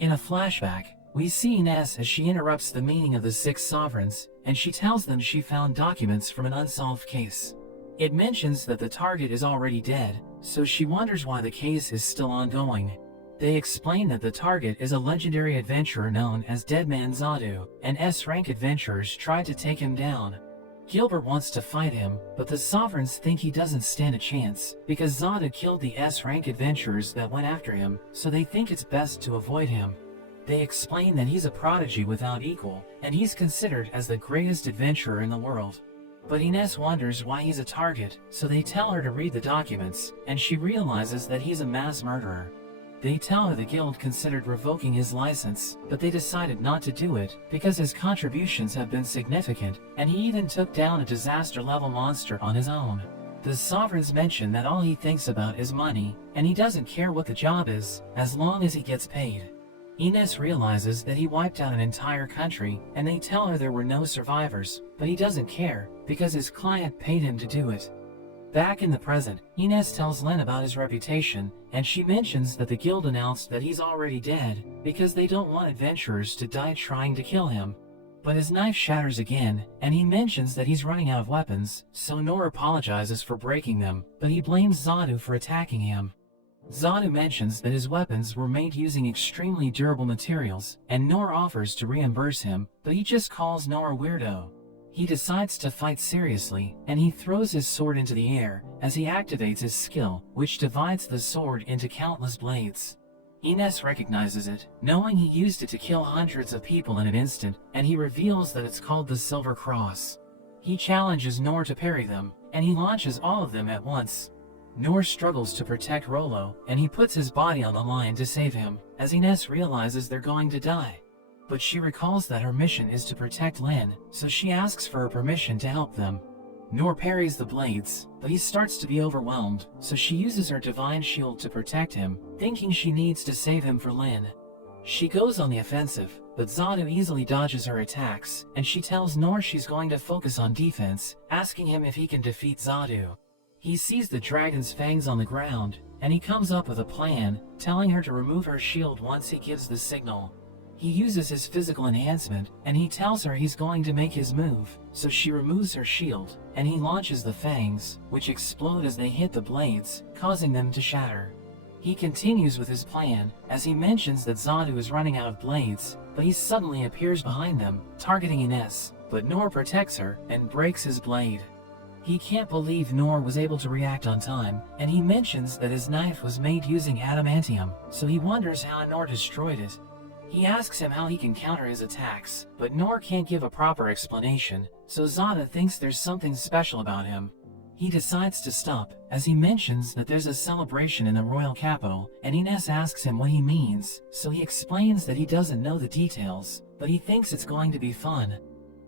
In a flashback, we see Ines as she interrupts the meeting of the 6 sovereigns, and she tells them she found documents from an unsolved case. It mentions that the target is already dead, so she wonders why the case is still ongoing. They explain that the target is a legendary adventurer known as Deadman Zadu, and S-rank adventurers tried to take him down. Gilbert wants to fight him, but the sovereigns think he doesn't stand a chance, because Zadu killed the S-rank adventurers that went after him, so they think it's best to avoid him. They explain that he's a prodigy without equal, and he's considered as the greatest adventurer in the world. But Ines wonders why he's a target, so they tell her to read the documents, and she realizes that he's a mass murderer. They tell her the guild considered revoking his license, but they decided not to do it because his contributions have been significant, and he even took down a disaster-level monster on his own. The sovereigns mention that all he thinks about is money, and he doesn't care what the job is, as long as he gets paid. Ines realizes that he wiped out an entire country, and they tell her there were no survivors, but he doesn't care, because his client paid him to do it. Back in the present, Ines tells Lin about his reputation, and she mentions that the guild announced that he's already dead, because they don't want adventurers to die trying to kill him. But his knife shatters again, and he mentions that he's running out of weapons, so Noor apologizes for breaking them, but he blames Zadu for attacking him. Zadu mentions that his weapons were made using extremely durable materials, and Noor offers to reimburse him, but he just calls Noor a weirdo. He decides to fight seriously, and he throws his sword into the air, as he activates his skill, which divides the sword into countless blades. Ines recognizes it, knowing he used it to kill hundreds of people in an instant, and he reveals that it's called the Silver Cross. He challenges Noor to parry them, and he launches all of them at once. Noor struggles to protect Rollo, and he puts his body on the line to save him, as Ines realizes they're going to die. But she recalls that her mission is to protect Lin, so she asks for her permission to help them. Noor parries the blades, but he starts to be overwhelmed, so she uses her divine shield to protect him, thinking she needs to save him for Lin. She goes on the offensive, but Zadu easily dodges her attacks, and she tells Noor she's going to focus on defense, asking him if he can defeat Zadu. He sees the dragon's fangs on the ground, and he comes up with a plan, telling her to remove her shield once he gives the signal. He uses his physical enhancement, and he tells her he's going to make his move, so she removes her shield, and he launches the fangs, which explode as they hit the blades, causing them to shatter. He continues with his plan, as he mentions that Zadu is running out of blades, but he suddenly appears behind them, targeting Ines, but Noor protects her and breaks his blade. He can't believe Noor was able to react on time, and he mentions that his knife was made using adamantium, so he wonders how Noor destroyed it. He asks him how he can counter his attacks, but Noor can't give a proper explanation, so Zada thinks there's something special about him. He decides to stop, as he mentions that there's a celebration in the royal capital, and Ines asks him what he means, so he explains that he doesn't know the details, but he thinks it's going to be fun.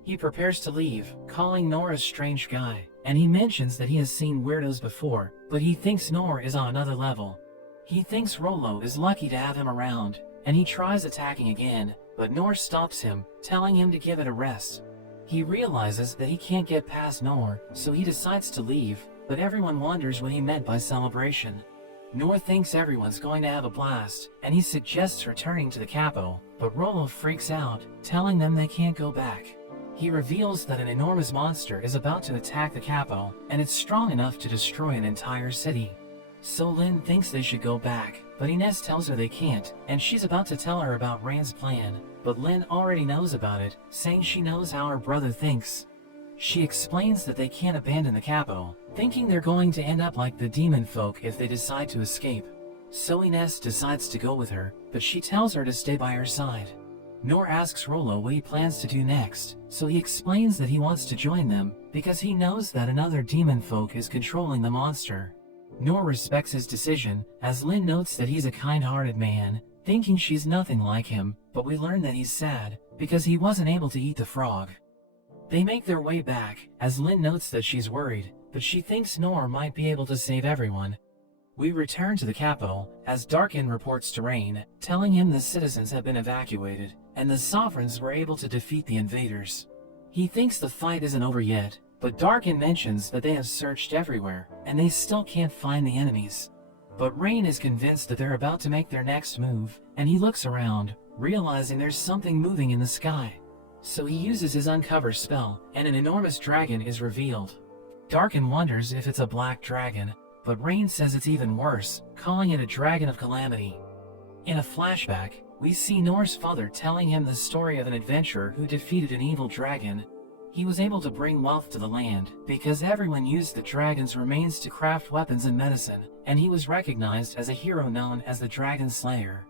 He prepares to leave, calling Noor a strange guy, and he mentions that he has seen weirdos before, but he thinks Noor is on another level. He thinks Rollo is lucky to have him around, and he tries attacking again, but Noor stops him, telling him to give it a rest. He realizes that he can't get past Noor, so he decides to leave, but everyone wonders what he meant by celebration. Noor thinks everyone's going to have a blast, and he suggests returning to the capital, but Rollo freaks out, telling them they can't go back. He reveals that an enormous monster is about to attack the capital, and it's strong enough to destroy an entire city. So Lin thinks they should go back, but Ines tells her they can't, and she's about to tell her about Rain's plan, but Lin already knows about it, saying she knows how her brother thinks. She explains that they can't abandon the capital, thinking they're going to end up like the demon folk if they decide to escape. So Ines decides to go with her, but she tells her to stay by her side. Noor asks Rollo what he plans to do next, so he explains that he wants to join them, because he knows that another demon folk is controlling the monster. Noor respects his decision, as Lin notes that he's a kind-hearted man, thinking she's nothing like him, but we learn that he's sad, because he wasn't able to eat the frog. They make their way back, as Lin notes that she's worried, but she thinks Noor might be able to save everyone. We return to the capital, as Darkin reports to Rain, telling him the citizens have been evacuated, and the sovereigns were able to defeat the invaders. He thinks the fight isn't over yet, but Darkin mentions that they have searched everywhere, and they still can't find the enemies. But Rain is convinced that they're about to make their next move, and he looks around, realizing there's something moving in the sky. So he uses his uncover spell, and an enormous dragon is revealed. Darkin wonders if it's a black dragon, but Rain says it's even worse, calling it a dragon of calamity. In a flashback, we see Noor's father telling him the story of an adventurer who defeated an evil dragon. He was able to bring wealth to the land, because everyone used the dragon's remains to craft weapons and medicine, and he was recognized as a hero known as the Dragon Slayer.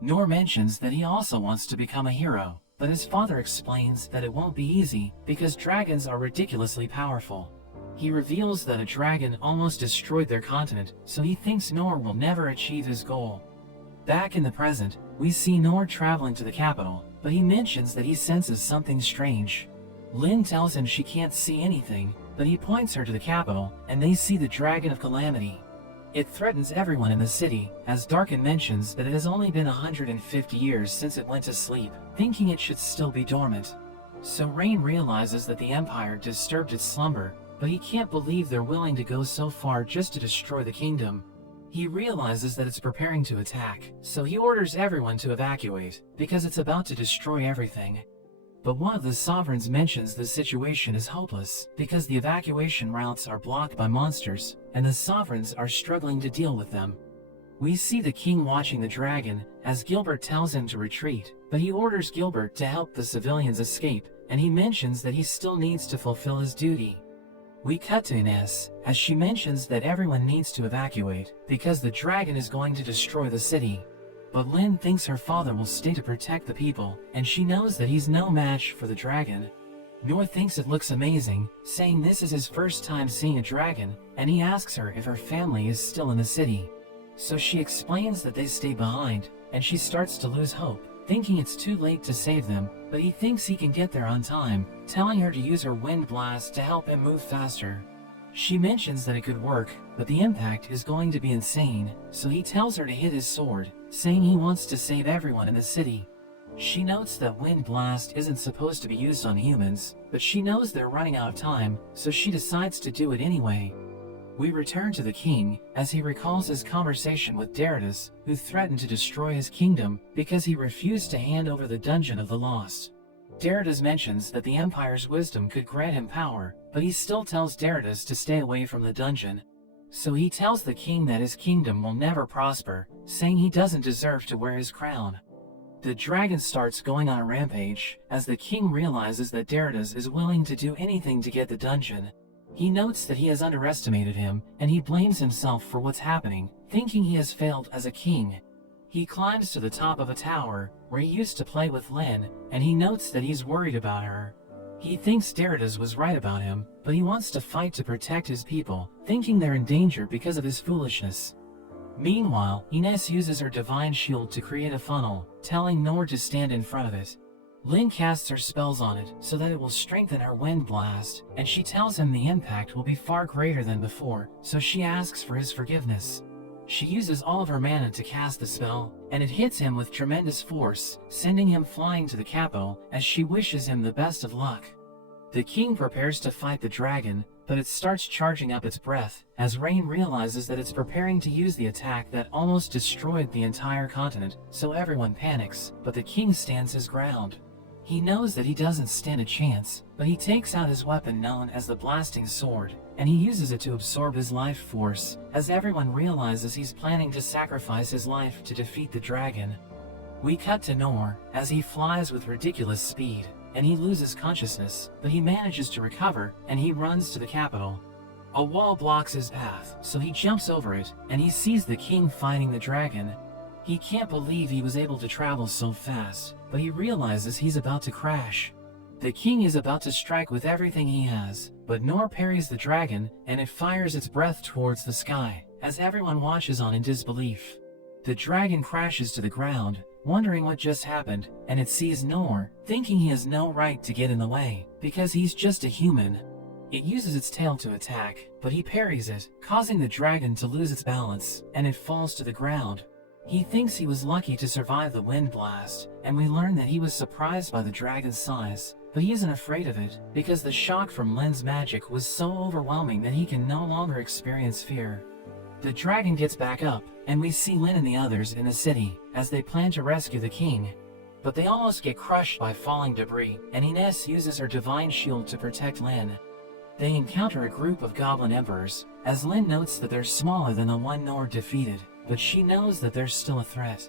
Noor mentions that he also wants to become a hero, but his father explains that it won't be easy, because dragons are ridiculously powerful. He reveals that a dragon almost destroyed their continent, so he thinks Noor will never achieve his goal. Back in the present, we see Noor traveling to the capital, but he mentions that he senses something strange. Lin tells him she can't see anything, but he points her to the capital, and they see the Dragon of Calamity. It threatens everyone in the city, as Darkin mentions that it has only been 150 years since it went to sleep, thinking it should still be dormant. So Rain realizes that the Empire disturbed its slumber, but he can't believe they're willing to go so far just to destroy the kingdom. He realizes that it's preparing to attack, so he orders everyone to evacuate, because it's about to destroy everything. But one of the sovereigns mentions the situation is hopeless, because the evacuation routes are blocked by monsters, and the sovereigns are struggling to deal with them. We see the king watching the dragon, as Gilbert tells him to retreat, but he orders Gilbert to help the civilians escape, and he mentions that he still needs to fulfill his duty. We cut to Ines, as she mentions that everyone needs to evacuate, because the dragon is going to destroy the city. But Lin thinks her father will stay to protect the people, and she knows that he's no match for the dragon. Noor thinks it looks amazing, saying this is his first time seeing a dragon, and he asks her if her family is still in the city. So she explains that they stay behind, and she starts to lose hope, thinking it's too late to save them, but he thinks he can get there on time, telling her to use her wind blast to help him move faster. She mentions that it could work, but the impact is going to be insane, so he tells her to hit his sword, saying he wants to save everyone in the city. She notes that wind blast isn't supposed to be used on humans, but she knows they're running out of time, so she decides to do it anyway. We return to the king, as he recalls his conversation with Deridas, who threatened to destroy his kingdom because he refused to hand over the Dungeon of the Lost. Deridas mentions that the Empire's wisdom could grant him power, but he still tells Deridas to stay away from the dungeon. So he tells the king that his kingdom will never prosper, saying he doesn't deserve to wear his crown. The dragon starts going on a rampage, as the king realizes that Deridas is willing to do anything to get the dungeon. He notes that he has underestimated him, and he blames himself for what's happening, thinking he has failed as a king. He climbs to the top of a tower, where he used to play with Lin, and he notes that he's worried about her. He thinks Derridas was right about him, but he wants to fight to protect his people, thinking they're in danger because of his foolishness. Meanwhile, Ines uses her divine shield to create a funnel, telling Noor to stand in front of it. Lin casts her spells on it so that it will strengthen her wind blast, and she tells him the impact will be far greater than before, so she asks for his forgiveness. She uses all of her mana to cast the spell, and it hits him with tremendous force, sending him flying to the capital as she wishes him the best of luck. The king prepares to fight the dragon, but it starts charging up its breath, as Rain realizes that it's preparing to use the attack that almost destroyed the entire continent, so everyone panics, but the king stands his ground. He knows that he doesn't stand a chance, but he takes out his weapon known as the blasting sword, and he uses it to absorb his life force, as everyone realizes he's planning to sacrifice his life to defeat the dragon. We cut to Noor, as he flies with ridiculous speed, and he loses consciousness, but he manages to recover, and he runs to the capital. A wall blocks his path, so he jumps over it, and he sees the king fighting the dragon. He can't believe he was able to travel so fast, but he realizes he's about to crash. The king is about to strike with everything he has, but Noor parries the dragon, and it fires its breath towards the sky, as everyone watches on in disbelief. The dragon crashes to the ground, wondering what just happened, and it sees Noor, thinking he has no right to get in the way, because he's just a human. It uses its tail to attack, but he parries it, causing the dragon to lose its balance, and it falls to the ground. He thinks he was lucky to survive the wind blast, and we learn that he was surprised by the dragon's size, but he isn't afraid of it, because the shock from Lin's magic was so overwhelming that he can no longer experience fear. The dragon gets back up, and we see Lin and the others in the city, as they plan to rescue the king. But they almost get crushed by falling debris, and Ines uses her divine shield to protect Lin. They encounter a group of goblin emperors, as Lin notes that they're smaller than the one Noor defeated, but she knows that there's still a threat.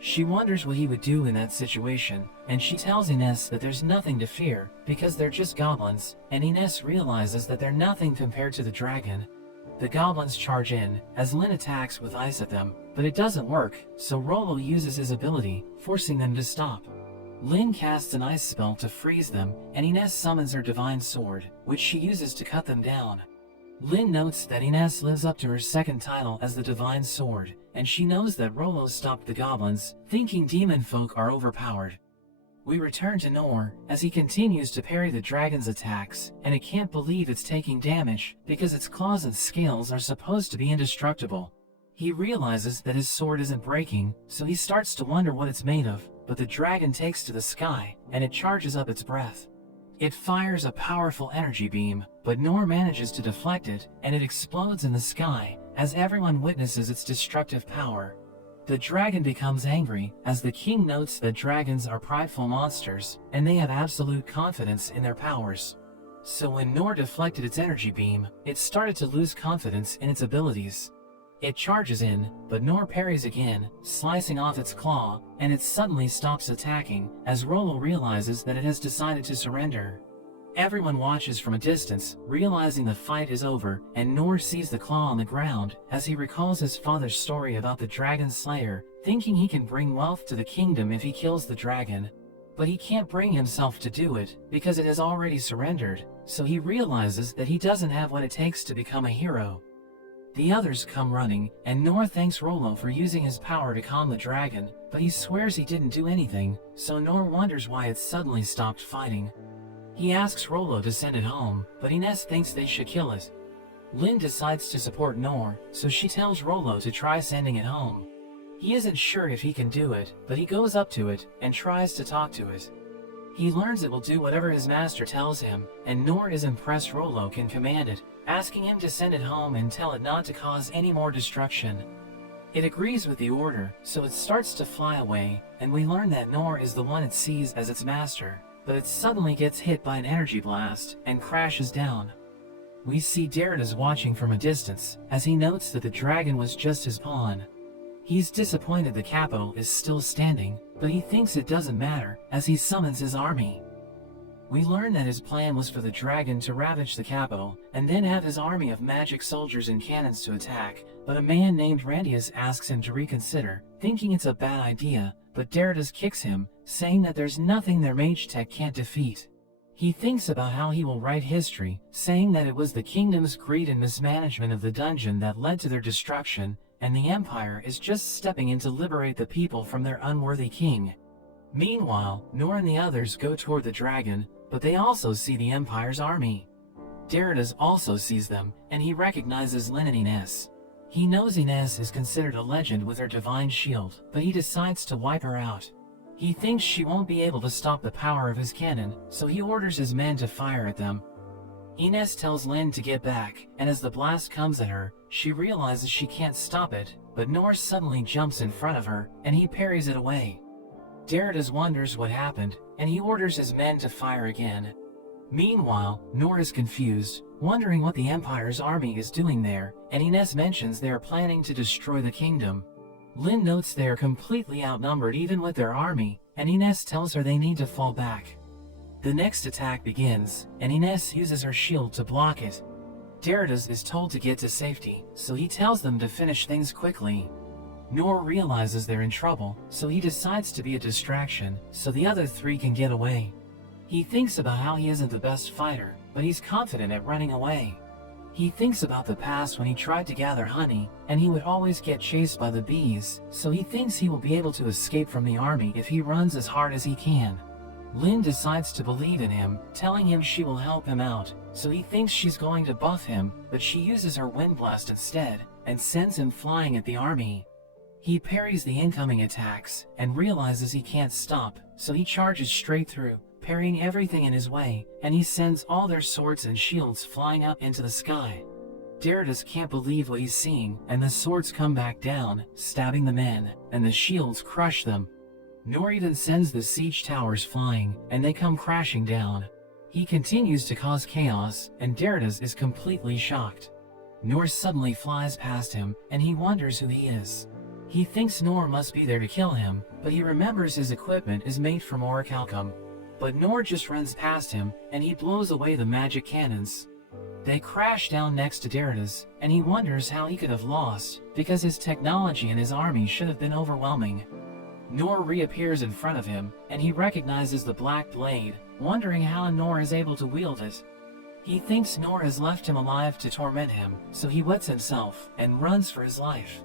She wonders what he would do in that situation, and she tells Ines that there's nothing to fear, because they're just goblins, and Ines realizes that they're nothing compared to the dragon. The goblins charge in, as Lin attacks with ice at them, but it doesn't work, so Rollo uses his ability, forcing them to stop. Lin casts an ice spell to freeze them, and Ines summons her divine sword, which she uses to cut them down. Lin notes that Ines lives up to her second title as the Divine Sword, and she knows that Rollo stopped the goblins, thinking demon folk are overpowered. We return to Noor, as he continues to parry the dragon's attacks, and it can't believe it's taking damage, because its claws and scales are supposed to be indestructible. He realizes that his sword isn't breaking, so he starts to wonder what it's made of, but the dragon takes to the sky, and it charges up its breath. It fires a powerful energy beam, but Noor manages to deflect it, and it explodes in the sky, as everyone witnesses its destructive power. The dragon becomes angry, as the king notes that dragons are prideful monsters, and they have absolute confidence in their powers. So when Noor deflected its energy beam, it started to lose confidence in its abilities. It charges in, but Noor parries again, slicing off its claw, and it suddenly stops attacking, as Rollo realizes that it has decided to surrender. Everyone watches from a distance, realizing the fight is over, and Noor sees the claw on the ground, as he recalls his father's story about the dragon slayer, thinking he can bring wealth to the kingdom if he kills the dragon. But he can't bring himself to do it, because it has already surrendered, so he realizes that he doesn't have what it takes to become a hero. The others come running, and Noor thanks Rollo for using his power to calm the dragon, but he swears he didn't do anything, so Noor wonders why it suddenly stopped fighting. He asks Rollo to send it home, but Ines thinks they should kill it. Lin decides to support Noor, so she tells Rollo to try sending it home. He isn't sure if he can do it, but he goes up to it, and tries to talk to it. He learns it will do whatever his master tells him, and Noor is impressed Rollo can command it, asking him to send it home and tell it not to cause any more destruction. It agrees with the order, so it starts to fly away, and we learn that Noor is the one it sees as its master, but it suddenly gets hit by an energy blast and crashes down. We see Derridas watching from a distance, as he notes that the dragon was just his pawn. He's disappointed the capital is still standing, but he thinks it doesn't matter, as he summons his army. We learn that his plan was for the dragon to ravage the capital, and then have his army of magic soldiers and cannons to attack, but a man named Randius asks him to reconsider, thinking it's a bad idea, but Derridas kicks him, saying that there's nothing their mage tech can't defeat. He thinks about how he will write history, saying that it was the kingdom's greed and mismanagement of the dungeon that led to their destruction, and the empire is just stepping in to liberate the people from their unworthy king. Meanwhile, Noor and the others go toward the dragon, but they also see the empire's army. Daritas also sees them, and he recognizes Lin and Ines. He knows Ines is considered a legend with her divine shield, but he decides to wipe her out. He thinks she won't be able to stop the power of his cannon, so he orders his men to fire at them. Ines tells Lin to get back, and as the blast comes at her, she realizes she can't stop it, but Noor suddenly jumps in front of her, and he parries it away. Daritas wonders what happened, and he orders his men to fire again. Meanwhile, Noor is confused, wondering what the Empire's army is doing there, and Ines mentions they are planning to destroy the kingdom. Lin notes they are completely outnumbered even with their army, and Ines tells her they need to fall back. The next attack begins, and Ines uses her shield to block it. Daritas is told to get to safety, so he tells them to finish things quickly. Noor realizes they're in trouble, so he decides to be a distraction, so the other three can get away. He thinks about how he isn't the best fighter, but he's confident at running away. He thinks about the past when he tried to gather honey, and he would always get chased by the bees, so he thinks he will be able to escape from the army if he runs as hard as he can. Lin decides to believe in him, telling him she will help him out, so he thinks she's going to buff him, but she uses her wind blast instead, and sends him flying at the army. He parries the incoming attacks, and realizes he can't stop, so he charges straight through, parrying everything in his way, and he sends all their swords and shields flying up into the sky. Daritas can't believe what he's seeing, and the swords come back down, stabbing the men, and the shields crush them. Noor even sends the siege towers flying, and they come crashing down. He continues to cause chaos, and Daritas is completely shocked. Noor suddenly flies past him, and he wonders who he is. He thinks Noor must be there to kill him, but he remembers his equipment is made from orichalcum. But Noor just runs past him, and he blows away the magic cannons. They crash down next to Daritas, and he wonders how he could have lost, because his technology and his army should have been overwhelming. Noor reappears in front of him, and he recognizes the black blade, wondering how Noor is able to wield it. He thinks Noor has left him alive to torment him, so he wets himself, and runs for his life.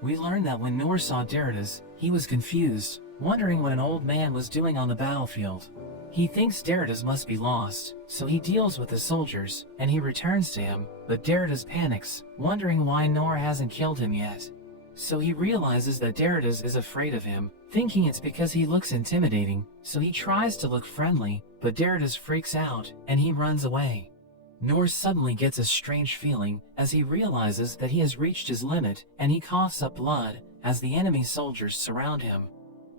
We learn that when Noor saw Daritas, he was confused, wondering what an old man was doing on the battlefield. He thinks Daritas must be lost, so he deals with the soldiers, and he returns to him, but Daritas panics, wondering why Noor hasn't killed him yet. So he realizes that Daritas is afraid of him, thinking it's because he looks intimidating, so he tries to look friendly, but Daritas freaks out, and he runs away. Noor suddenly gets a strange feeling, as he realizes that he has reached his limit, and he coughs up blood, as the enemy soldiers surround him.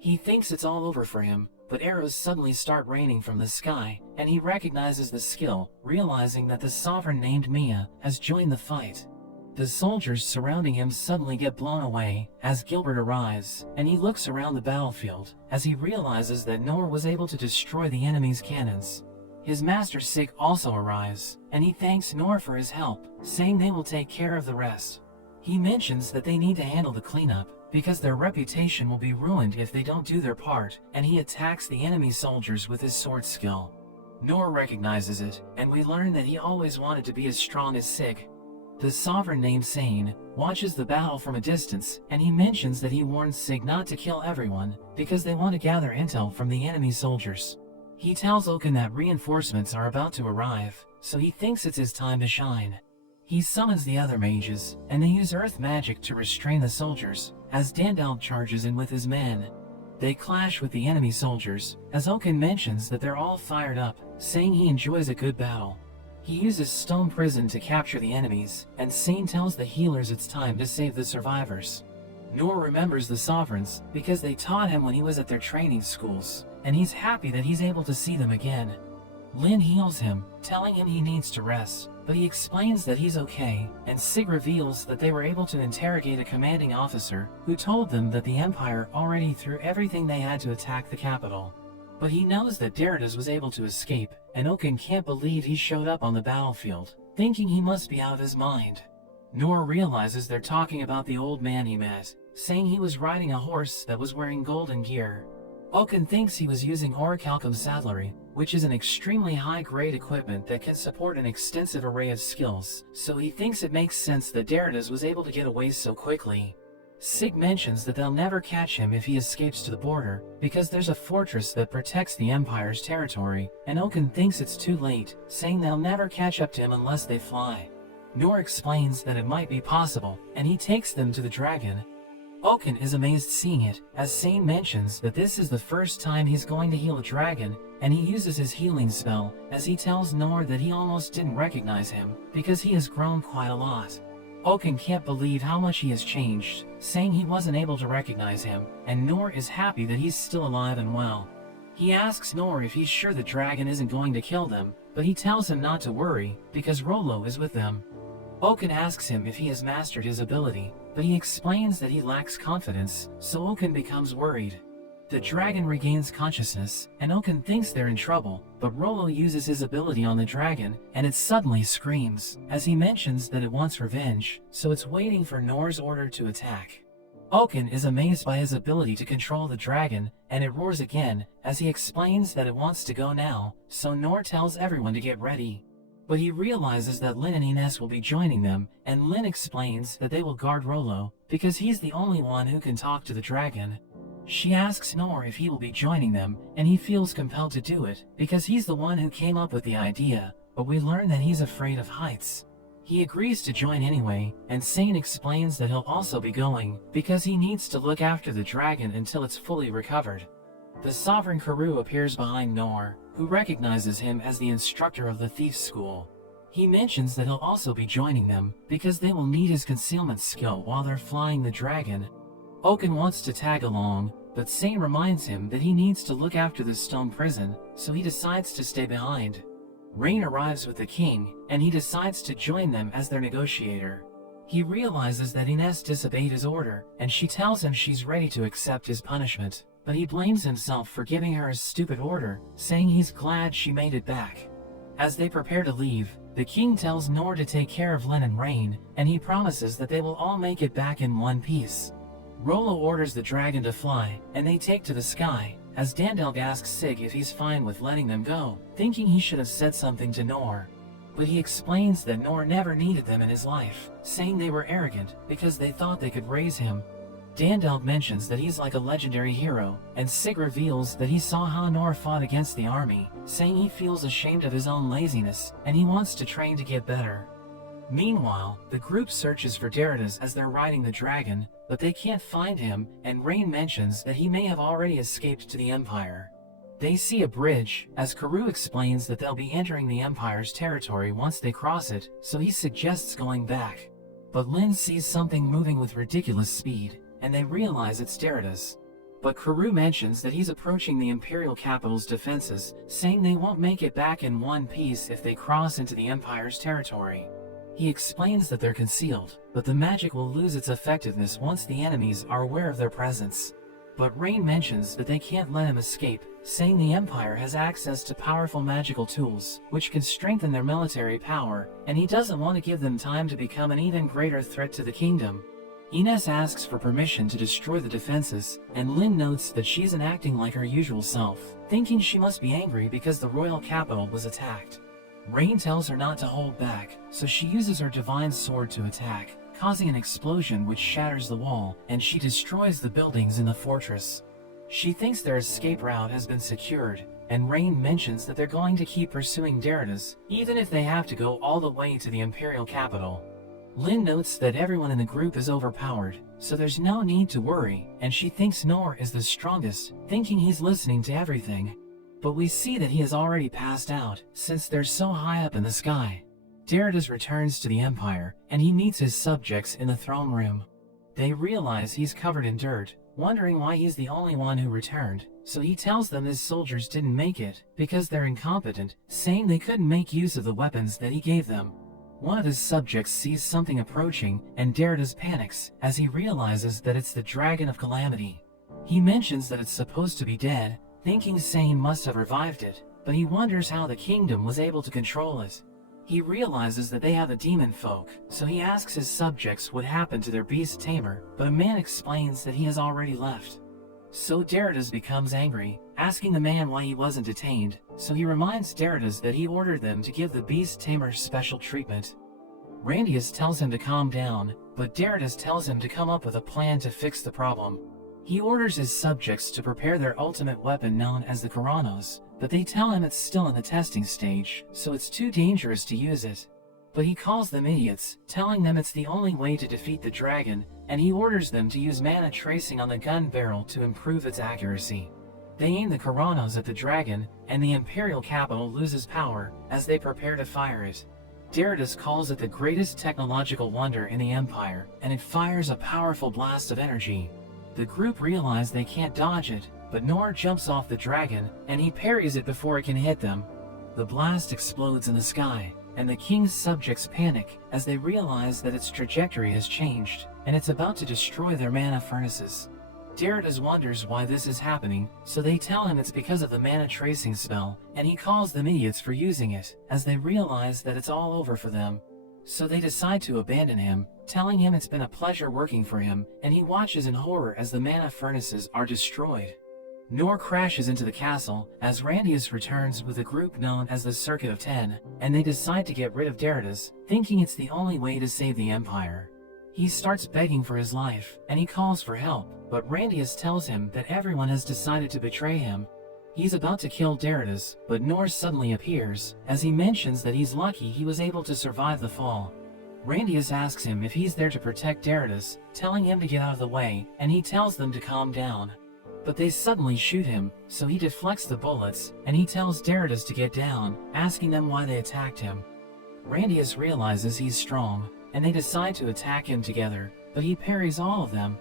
He thinks it's all over for him, but arrows suddenly start raining from the sky, and he recognizes the skill, realizing that the sovereign named Mia has joined the fight. The soldiers surrounding him suddenly get blown away, as Gilbert arrives, and he looks around the battlefield, as he realizes that Noor was able to destroy the enemy's cannons. His master Sik also arrives, and he thanks Noor for his help, saying they will take care of the rest. He mentions that they need to handle the cleanup, because their reputation will be ruined if they don't do their part, and he attacks the enemy soldiers with his sword skill. Noor recognizes it, and we learn that he always wanted to be as strong as Sik. The sovereign named Sane watches the battle from a distance, and he mentions that he warns Sik not to kill everyone, because they want to gather intel from the enemy soldiers. He tells Oken that reinforcements are about to arrive, so he thinks it's his time to shine. He summons the other mages, and they use earth magic to restrain the soldiers, as Dandal charges in with his men. They clash with the enemy soldiers, as Oken mentions that they're all fired up, saying he enjoys a good battle. He uses stone prison to capture the enemies, and Sane tells the healers it's time to save the survivors. Noor remembers the sovereigns, because they taught him when he was at their training schools, and he's happy that he's able to see them again. Lin heals him, telling him he needs to rest, but he explains that he's okay, and Sig reveals that they were able to interrogate a commanding officer who told them that the Empire already threw everything they had to attack the capital. But he knows that Daritas was able to escape, and Oken can't believe he showed up on the battlefield, thinking he must be out of his mind. Noor realizes they're talking about the old man he met, saying he was riding a horse that was wearing golden gear. Oken thinks he was using orichalcum saddlery, which is an extremely high-grade equipment that can support an extensive array of skills, so he thinks it makes sense that Daridas was able to get away so quickly. Sig mentions that they'll never catch him if he escapes to the border, because there's a fortress that protects the Empire's territory, and Oken thinks it's too late, saying they'll never catch up to him unless they fly. Noor explains that it might be possible, and he takes them to the dragon. Oken is amazed seeing it, as Sane mentions that this is the first time he's going to heal a dragon, and he uses his healing spell, as he tells Noor that he almost didn't recognize him, because he has grown quite a lot. Oken can't believe how much he has changed, saying he wasn't able to recognize him, and Noor is happy that he's still alive and well. He asks Noor if he's sure the dragon isn't going to kill them, but he tells him not to worry, because Rollo is with them. Oken asks him if he has mastered his ability, but he explains that he lacks confidence, so Oken becomes worried. The dragon regains consciousness, and Oken thinks they're in trouble, but Rollo uses his ability on the dragon, and it suddenly screams, as he mentions that it wants revenge, so it's waiting for Noor's order to attack. Oken is amazed by his ability to control the dragon, and it roars again, as he explains that it wants to go now, so Noor tells everyone to get ready. But he realizes that Lin and Ines will be joining them, and Lin explains that they will guard Rollo, because he's the only one who can talk to the dragon. She asks Noor if he will be joining them, and he feels compelled to do it, because he's the one who came up with the idea, but we learn that he's afraid of heights. He agrees to join anyway, and Sane explains that he'll also be going, because he needs to look after the dragon until it's fully recovered. The Sovereign Karoo appears behind Noor, who recognizes him as the instructor of the Thief's School. He mentions that he'll also be joining them, because they will need his concealment skill while they're flying the dragon. Oken wants to tag along, but Sane reminds him that he needs to look after the stone prison, so he decides to stay behind. Rain arrives with the king, and he decides to join them as their negotiator. He realizes that Ines disobeyed his order, and she tells him she's ready to accept his punishment, but he blames himself for giving her a stupid order, saying he's glad she made it back. As they prepare to leave, the king tells Noor to take care of Lin and Rain, and he promises that they will all make it back in one piece. Rollo orders the dragon to fly, and they take to the sky, as Dandelg asks Sig if he's fine with letting them go, thinking he should have said something to Noor. But he explains that Noor never needed them in his life, saying they were arrogant because they thought they could raise him. Dandelg mentions that he's like a legendary hero, and Sig reveals that he saw how Noor fought against the army, saying he feels ashamed of his own laziness, and he wants to train to get better. Meanwhile, the group searches for Daridas as they're riding the dragon, but they can't find him, and Rain mentions that he may have already escaped to the Empire. They see a bridge, as Karoo explains that they'll be entering the Empire's territory once they cross it, so he suggests going back. But Lin sees something moving with ridiculous speed, and they realize it's Daridas. But Karoo mentions that he's approaching the Imperial capital's defenses, saying they won't make it back in one piece if they cross into the Empire's territory. He explains that they're concealed, but the magic will lose its effectiveness once the enemies are aware of their presence. But Rain mentions that they can't let him escape, saying the Empire has access to powerful magical tools, which can strengthen their military power, and he doesn't want to give them time to become an even greater threat to the kingdom. Ines asks for permission to destroy the defenses, and Lin notes that she isn't acting like her usual self, thinking she must be angry because the royal capital was attacked. Rain tells her not to hold back, so she uses her divine sword to attack, causing an explosion which shatters the wall, and she destroys the buildings in the fortress. She thinks their escape route has been secured, and Rain mentions that they're going to keep pursuing Daridas, even if they have to go all the way to the Imperial capital. Lin notes that everyone in the group is overpowered, so there's no need to worry, and she thinks Noor is the strongest, thinking he's listening to everything. But we see that he has already passed out, since they're so high up in the sky. Daridas returns to the Empire, and he meets his subjects in the throne room. They realize he's covered in dirt, wondering why he's the only one who returned, so he tells them his soldiers didn't make it, because they're incompetent, saying they couldn't make use of the weapons that he gave them. One of his subjects sees something approaching, and Daridas panics, as he realizes that it's the Dragon of Calamity. He mentions that it's supposed to be dead, thinking Sane must have revived it, but he wonders how the kingdom was able to control it. He realizes that they have a demon folk, so he asks his subjects what happened to their beast tamer, but a man explains that he has already left. So Darius becomes angry, asking the man why he wasn't detained, so he reminds Darius that he ordered them to give the beast tamer special treatment. Randius tells him to calm down, but Darius tells him to come up with a plan to fix the problem. He orders his subjects to prepare their ultimate weapon known as the Karanos, but they tell him it's still in the testing stage, so it's too dangerous to use it. But he calls them idiots, telling them it's the only way to defeat the dragon, and he orders them to use mana tracing on the gun barrel to improve its accuracy. They aim the Karanos at the dragon, and the imperial capital loses power as they prepare to fire it. Darius calls it the greatest technological wonder in the Empire, and it fires a powerful blast of energy. The group realize they can't dodge it, but Noor jumps off the dragon, and he parries it before it can hit them. The blast explodes in the sky, and the king's subjects panic as they realize that its trajectory has changed, and it's about to destroy their mana furnaces. Darius wonders why this is happening, so they tell him it's because of the mana tracing spell, and he calls them idiots for using it, as they realize that it's all over for them. So they decide to abandon him, telling him it's been a pleasure working for him, and he watches in horror as the mana furnaces are destroyed. Noor crashes into the castle as Randius returns with a group known as the Circuit of 10, and they decide to get rid of Darius, thinking it's the only way to save the Empire. He starts begging for his life, and he calls for help, but Randius tells him that everyone has decided to betray him. He's about to kill Darius, but Noor suddenly appears, as he mentions that he's lucky he was able to survive the fall. Randius asks him if he's there to protect Darius, telling him to get out of the way, and he tells them to calm down. But they suddenly shoot him, so he deflects the bullets, and he tells Darius to get down, asking them why they attacked him. Randius realizes he's strong, and they decide to attack him together, but he parries all of them.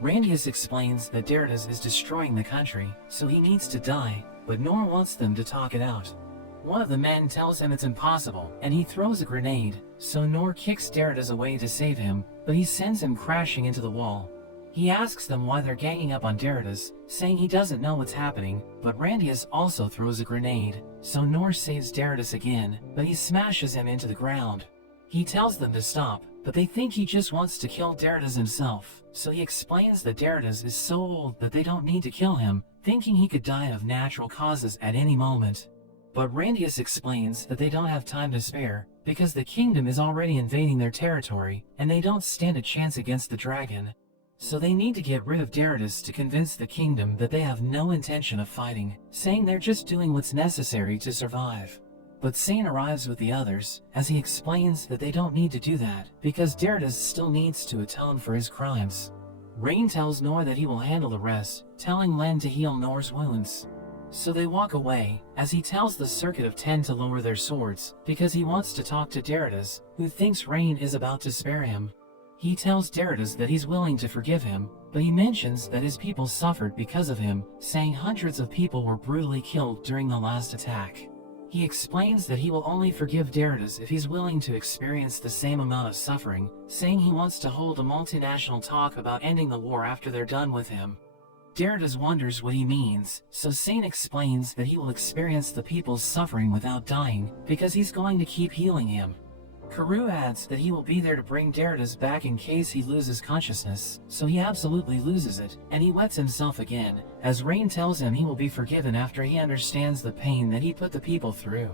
Randius explains that Darius is destroying the country, so he needs to die, but Noor wants them to talk it out. One of the men tells him it's impossible, and he throws a grenade, so Noor kicks Darius away to save him, but he sends him crashing into the wall. He asks them why they're ganging up on Darius, saying he doesn't know what's happening, but Randius also throws a grenade, so Noor saves Darius again, but he smashes him into the ground. He tells them to stop, but they think he just wants to kill Darius himself, so he explains that Darius is so old that they don't need to kill him, thinking he could die of natural causes at any moment. But Randius explains that they don't have time to spare, because the kingdom is already invading their territory, and they don't stand a chance against the dragon. So they need to get rid of Darius to convince the kingdom that they have no intention of fighting, saying they're just doing what's necessary to survive. But Sane arrives with the others, as he explains that they don't need to do that, because Darius still needs to atone for his crimes. Rain tells Noor that he will handle the rest, telling Len to heal Noor's wounds. So they walk away, as he tells the Circuit of 10 to lower their swords, because he wants to talk to Darius, who thinks Rain is about to spare him. He tells Darius that he's willing to forgive him, but he mentions that his people suffered because of him, saying hundreds of people were brutally killed during the last attack. He explains that he will only forgive Darius if he's willing to experience the same amount of suffering, saying he wants to hold a multinational talk about ending the war after they're done with him. Darius wonders what he means, so Sane explains that he will experience the people's suffering without dying, because he's going to keep healing him. Karoo adds that he will be there to bring Darius back in case he loses consciousness, so he absolutely loses it, and he wets himself again, as Rain tells him he will be forgiven after he understands the pain that he put the people through.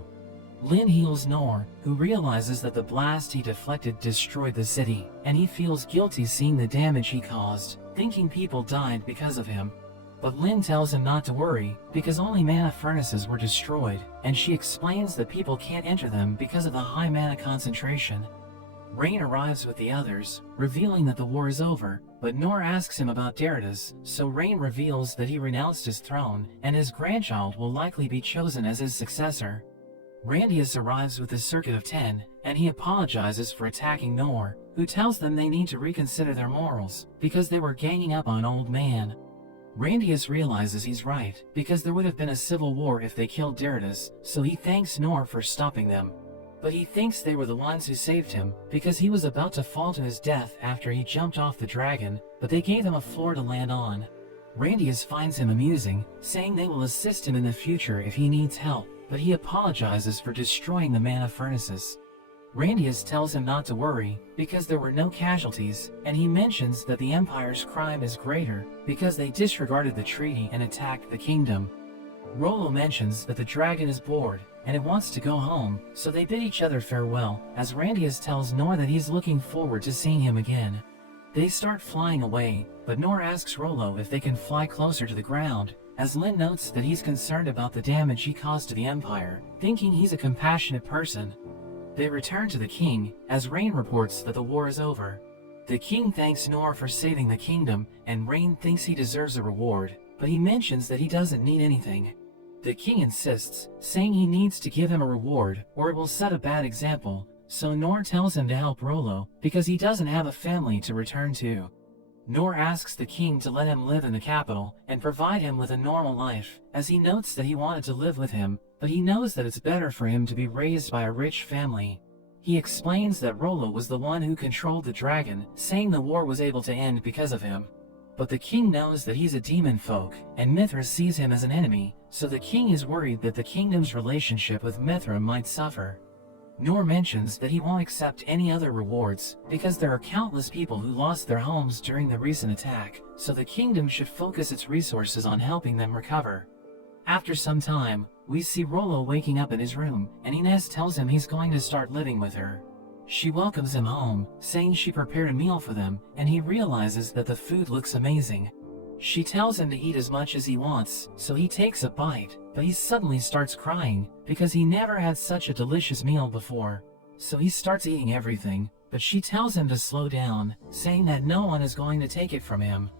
Lin heals Noor, who realizes that the blast he deflected destroyed the city, and he feels guilty seeing the damage he caused, thinking people died because of him. But Lin tells him not to worry, because only mana furnaces were destroyed, and she explains that people can't enter them because of the high mana concentration. Rain arrives with the others, revealing that the war is over, but Noor asks him about Darius, so Rain reveals that he renounced his throne, and his grandchild will likely be chosen as his successor. Randius arrives with the Circuit of 10, and he apologizes for attacking Noor, who tells them they need to reconsider their morals, because they were ganging up on Old Man. Randius realizes he's right, because there would have been a civil war if they killed Darius, so he thanks Noor for stopping them. But he thinks they were the ones who saved him, because he was about to fall to his death after he jumped off the dragon, but they gave him a floor to land on. Randius finds him amusing, saying they will assist him in the future if he needs help, but he apologizes for destroying the mana furnaces. Randius tells him not to worry because there were no casualties, and he mentions that the Empire's crime is greater because they disregarded the treaty and attacked the kingdom. Rollo mentions that the dragon is bored and it wants to go home, so they bid each other farewell as Randius tells Noor that he's looking forward to seeing him again. They start flying away, but Noor asks Rollo if they can fly closer to the ground, as Lin notes that he's concerned about the damage he caused to the Empire, thinking he's a compassionate person. They return to the king, as Rain reports that the war is over. The king thanks Noor for saving the kingdom, and Rain thinks he deserves a reward, but he mentions that he doesn't need anything. The king insists, saying he needs to give him a reward, or it will set a bad example, so Noor tells him to help Rollo, because he doesn't have a family to return to. Noor asks the king to let him live in the capital, and provide him with a normal life, as he notes that he wanted to live with him, but he knows that it's better for him to be raised by a rich family. He explains that Rollo was the one who controlled the dragon, saying the war was able to end because of him. But the king knows that he's a demon folk, and Mithra sees him as an enemy, so the king is worried that the kingdom's relationship with Mithra might suffer. Noor mentions that he won't accept any other rewards, because there are countless people who lost their homes during the recent attack, so the kingdom should focus its resources on helping them recover. After some time, we see Rollo waking up in his room, and Ines tells him he's going to start living with her. She welcomes him home, saying she prepared a meal for them, and he realizes that the food looks amazing. She tells him to eat as much as he wants, so he takes a bite, but he suddenly starts crying, because he never had such a delicious meal before. So he starts eating everything, but she tells him to slow down, saying that no one is going to take it from him.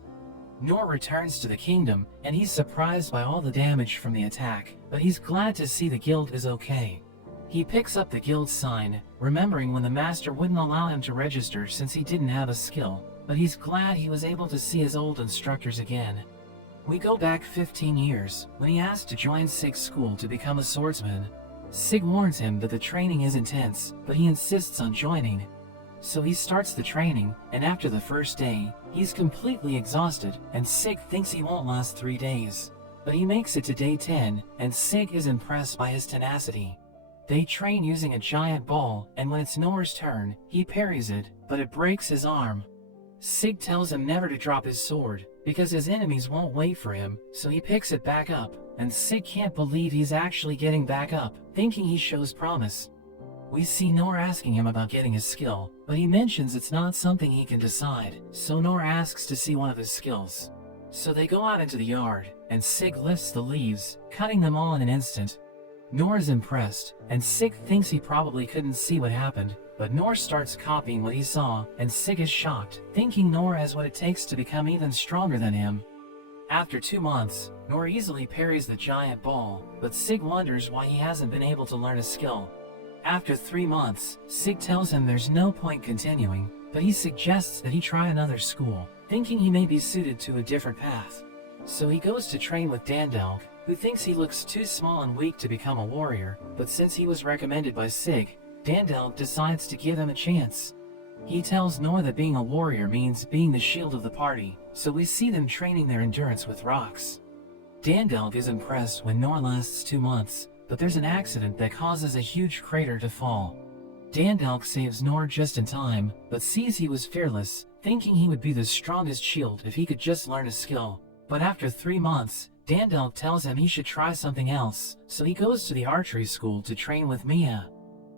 Noor returns to the kingdom, and he's surprised by all the damage from the attack, but he's glad to see the guild is okay. He picks up the guild sign, remembering when the master wouldn't allow him to register since he didn't have a skill, but he's glad he was able to see his old instructors again. We go back 15 years, when he asked to join Sig's school to become a swordsman. Sig warns him that the training is intense, but he insists on joining. So he starts the training, and after the first day, he's completely exhausted, and Sig thinks he won't last 3 days. But he makes it to day 10, and Sig is impressed by his tenacity. They train using a giant ball, and when it's Noor's turn, he parries it, but it breaks his arm. Sig tells him never to drop his sword, because his enemies won't wait for him, so he picks it back up, and Sig can't believe he's actually getting back up, thinking he shows promise. We see Noor asking him about getting his skill, but he mentions it's not something he can decide, so Noor asks to see one of his skills. So they go out into the yard, and Sig lifts the leaves, cutting them all in an instant. Noor is impressed, and Sig thinks he probably couldn't see what happened, but Noor starts copying what he saw, and Sig is shocked, thinking Noor has what it takes to become even stronger than him. After 2 months, Noor easily parries the giant ball, but Sig wonders why he hasn't been able to learn a skill. After 3 months, Sig tells him there's no point continuing, but he suggests that he try another school, thinking he may be suited to a different path. So he goes to train with Dandalk, who thinks he looks too small and weak to become a warrior, but since he was recommended by Sig, Dandalk decides to give him a chance. He tells Noor that being a warrior means being the shield of the party, so we see them training their endurance with rocks. Dandalk is impressed when Noor lasts 2 months, but there's an accident that causes a huge crater to fall. Dandalk saves Noor just in time, but sees he was fearless, thinking he would be the strongest shield if he could just learn a skill. But after 3 months, Dandalk tells him he should try something else, so he goes to the archery school to train with Mia.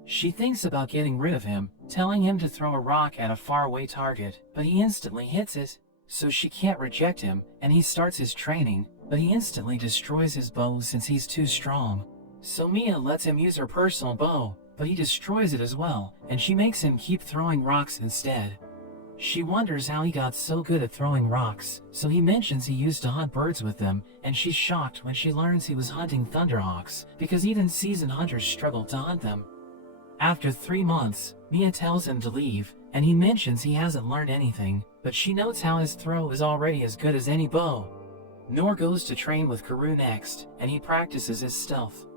She thinks about getting rid of him, telling him to throw a rock at a faraway target, but he instantly hits it. So she can't reject him, and he starts his training, but he instantly destroys his bow since he's too strong. So Mia lets him use her personal bow, but he destroys it as well, and she makes him keep throwing rocks instead. She wonders how he got so good at throwing rocks, so he mentions he used to hunt birds with them, and she's shocked when she learns he was hunting thunderhawks, because even seasoned hunters struggle to hunt them. After 3 months, Mia tells him to leave, and he mentions he hasn't learned anything, but she notes how his throw is already as good as any bow. Noor goes to train with Karoo next, and he practices his stealth.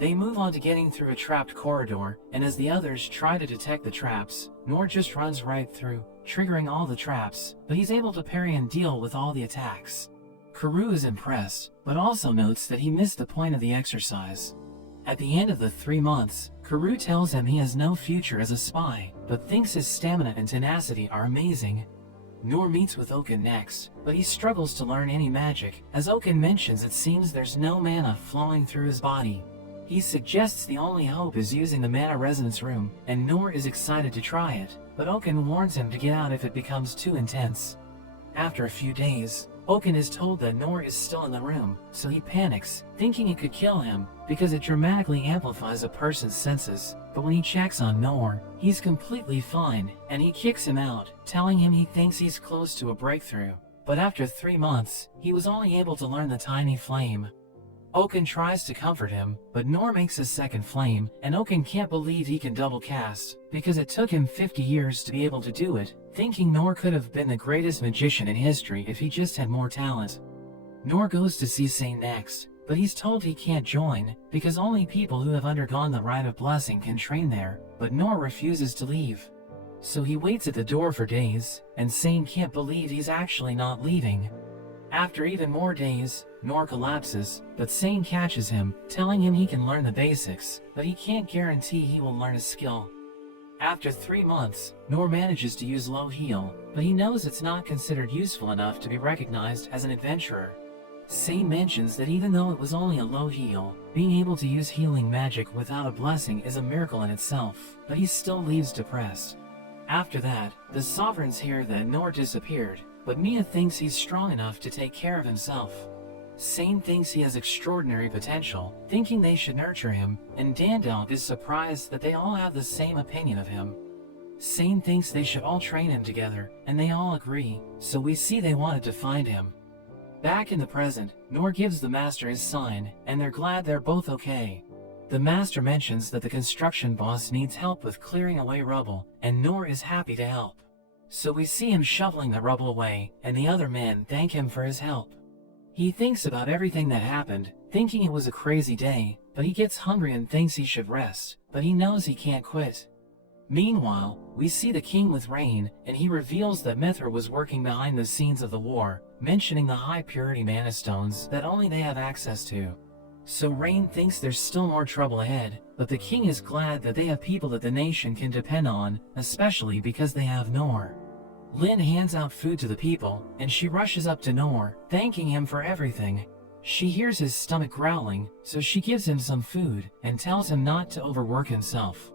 They move on to getting through a trapped corridor, and as the others try to detect the traps, Noor just runs right through, triggering all the traps, but he's able to parry and deal with all the attacks. Karoo is impressed, but also notes that he missed the point of the exercise. At the end of the 3 months, Karoo tells him he has no future as a spy, but thinks his stamina and tenacity are amazing. Noor meets with Oken next, but he struggles to learn any magic, as Oken mentions it seems there's no mana flowing through his body. He suggests the only hope is using the mana resonance room, and Noor is excited to try it, but Oken warns him to get out if it becomes too intense. After a few days, Oken is told that Noor is still in the room, so he panics, thinking it could kill him, because it dramatically amplifies a person's senses. But when he checks on Noor, he's completely fine, and he kicks him out, telling him he thinks he's close to a breakthrough. But after 3 months, he was only able to learn the tiny flame. Oken tries to comfort him, but Noor makes a second flame, and Oken can't believe he can double cast, because it took him 50 years to be able to do it, thinking Noor could have been the greatest magician in history if he just had more talent. Noor goes to see Saint next, but he's told he can't join, because only people who have undergone the rite of blessing can train there, but Noor refuses to leave. So he waits at the door for days, and Saint can't believe he's actually not leaving. After even more days, Noor collapses, but Saint catches him, telling him he can learn the basics, but he can't guarantee he will learn a skill. After 3 months, Noor manages to use low heal, but he knows it's not considered useful enough to be recognized as an adventurer. Saint mentions that even though it was only a low heal, being able to use healing magic without a blessing is a miracle in itself, but he still leaves depressed. After that, the sovereigns hear that Noor disappeared, but Mia thinks he's strong enough to take care of himself. Saint thinks he has extraordinary potential, thinking they should nurture him, and Dandalk is surprised that they all have the same opinion of him. Saint thinks they should all train him together, and they all agree, so we see they wanted to find him. Back in the present, Noor gives the master his sign, and they're glad they're both okay. The master mentions that the construction boss needs help with clearing away rubble, and Noor is happy to help. So we see him shoveling the rubble away, and the other men thank him for his help. He thinks about everything that happened, thinking it was a crazy day, but he gets hungry and thinks he should rest, but he knows he can't quit. Meanwhile, we see the king with Rain, and he reveals that Mithra was working behind the scenes of the war, mentioning the high purity mana stones that only they have access to. So Rain thinks there's still more trouble ahead, but the king is glad that they have people that the nation can depend on, especially because they have Noor. Lin hands out food to the people, and she rushes up to Noor, thanking him for everything. She hears his stomach growling, so she gives him some food, and tells him not to overwork himself.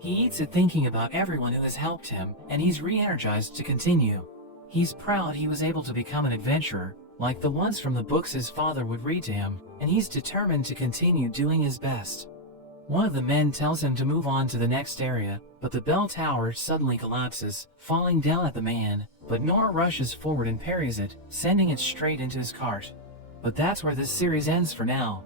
He eats it thinking about everyone who has helped him, and he's re-energized to continue. He's proud he was able to become an adventurer, like the ones from the books his father would read to him, and he's determined to continue doing his best. One of the men tells him to move on to the next area, but the bell tower suddenly collapses, falling down at the man, but Noor rushes forward and parries it, sending it straight into his cart. But that's where this series ends for now.